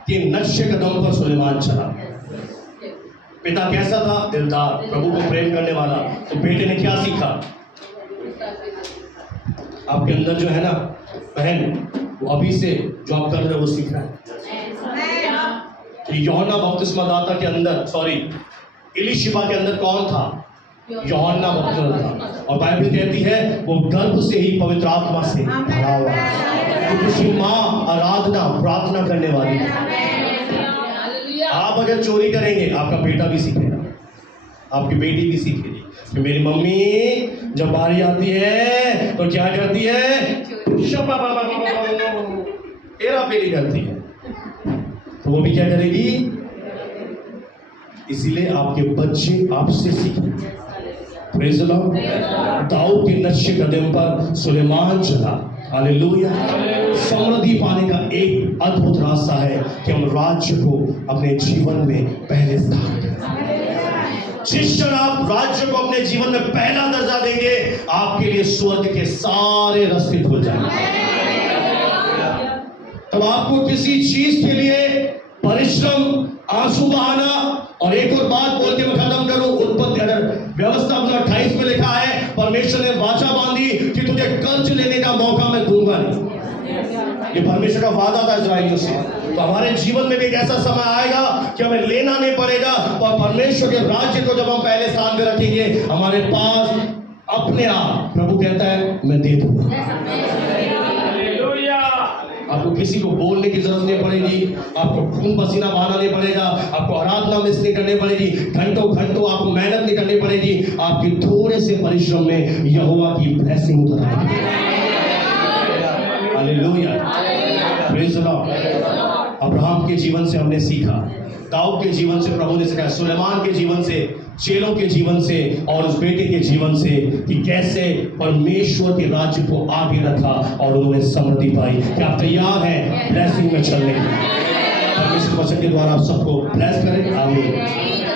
के नक्शे कदम पर सुलेमान चला। पिता कैसा था? दिलदार, प्रभु को प्रेम करने वाला। तो बेटे ने क्या सीखा? आपके अंदर जो है ना बहन, वो अभी से जो आप कर रहे हो वो सीख रहा है। यूहन्ना बपतिस्मादाता के अंदर, इलीशिबा के अंदर कौन था? यूहन्ना बपतिस्मादाता था। और बाइबल कहती है वो गर्भ से ही पवित्र आत्मा से भरा हुआ है। तो उसकी माँ आराधना, प्रार्थना करने वाली है। आप अगर चोरी करेंगे आपका बेटा भी सीखेगा, आपकी बेटी भी सीखेगी। कि मेरी मम्मी जब बारी आती है तो क्या करती है? तेरा पेरी करती है, तो वो भी क्या करेगी? इसीलिए आपके बच्चे आपसे सीखेंगे। Praise the Lord. दाऊद के नक्शे कदम पर सुलेमान चला। हालेलुया। समृद्धि पाने का एक अद्भुत रास्ता है कि हम राज्य को अपने जीवन में पहले स्थान दें। जिस क्षण आप राज्य को अपने जीवन में पहला दर्जा देंगे, आपके लिए स्वर्ग के सारे रास्ते खुल जाएंगे। तब आपको किसी चीज के लिए परिश्रम, आंसू बहाना, और एक और बात बोल के मैं खत्म करूं, उत्पत्ति व्यवस्था 28 में लिखा है, परमेश्वर ने वाचा बांधी कि तुझे कर्ज लेने का मौका मैं दूंगा नहीं। ये परमेश्वर का वादा था इस्राएलियों से। तो हमारे जीवन में भी एक ऐसा समय आएगा कि हमें लेना नहीं पड़ेगा, और परमेश्वर के राज्य को जब हम पहले स्थान पे रखेंगे, हमारे पास अपने आप प्रभु कहता है मैं दे दूंगा। आपको किसी को बोलने की जरूरत नहीं पड़ेगी, आपको खून पसीना बहाना नहीं पड़ेगा, आपको आराधना मिस नहीं करनी पड़ेगी, घंटों घंटों आपको मेहनत नहीं करनी पड़ेगी। आपके थोड़े से परिश्रम में यहोवा की ब्लेसिंग उतर आएगी। Hallelujah. Praise the Lord. Abraham के जीवन से हमने सीखा, दाऊद के जीवन से प्रभु ने सीखा, सुलेमान के जीवन से चेलों के जीवन से और उस बेटे के जीवन से कि कैसे परमेश्वर के राज्य को आगे रखा और उन्होंने समृद्धि पाई। क्या आप तैयार हैं ब्लेसिंग में चलने के लिए? परमेश्वर वचन के द्वारा आप सबको ब्लेस करें। आमीन।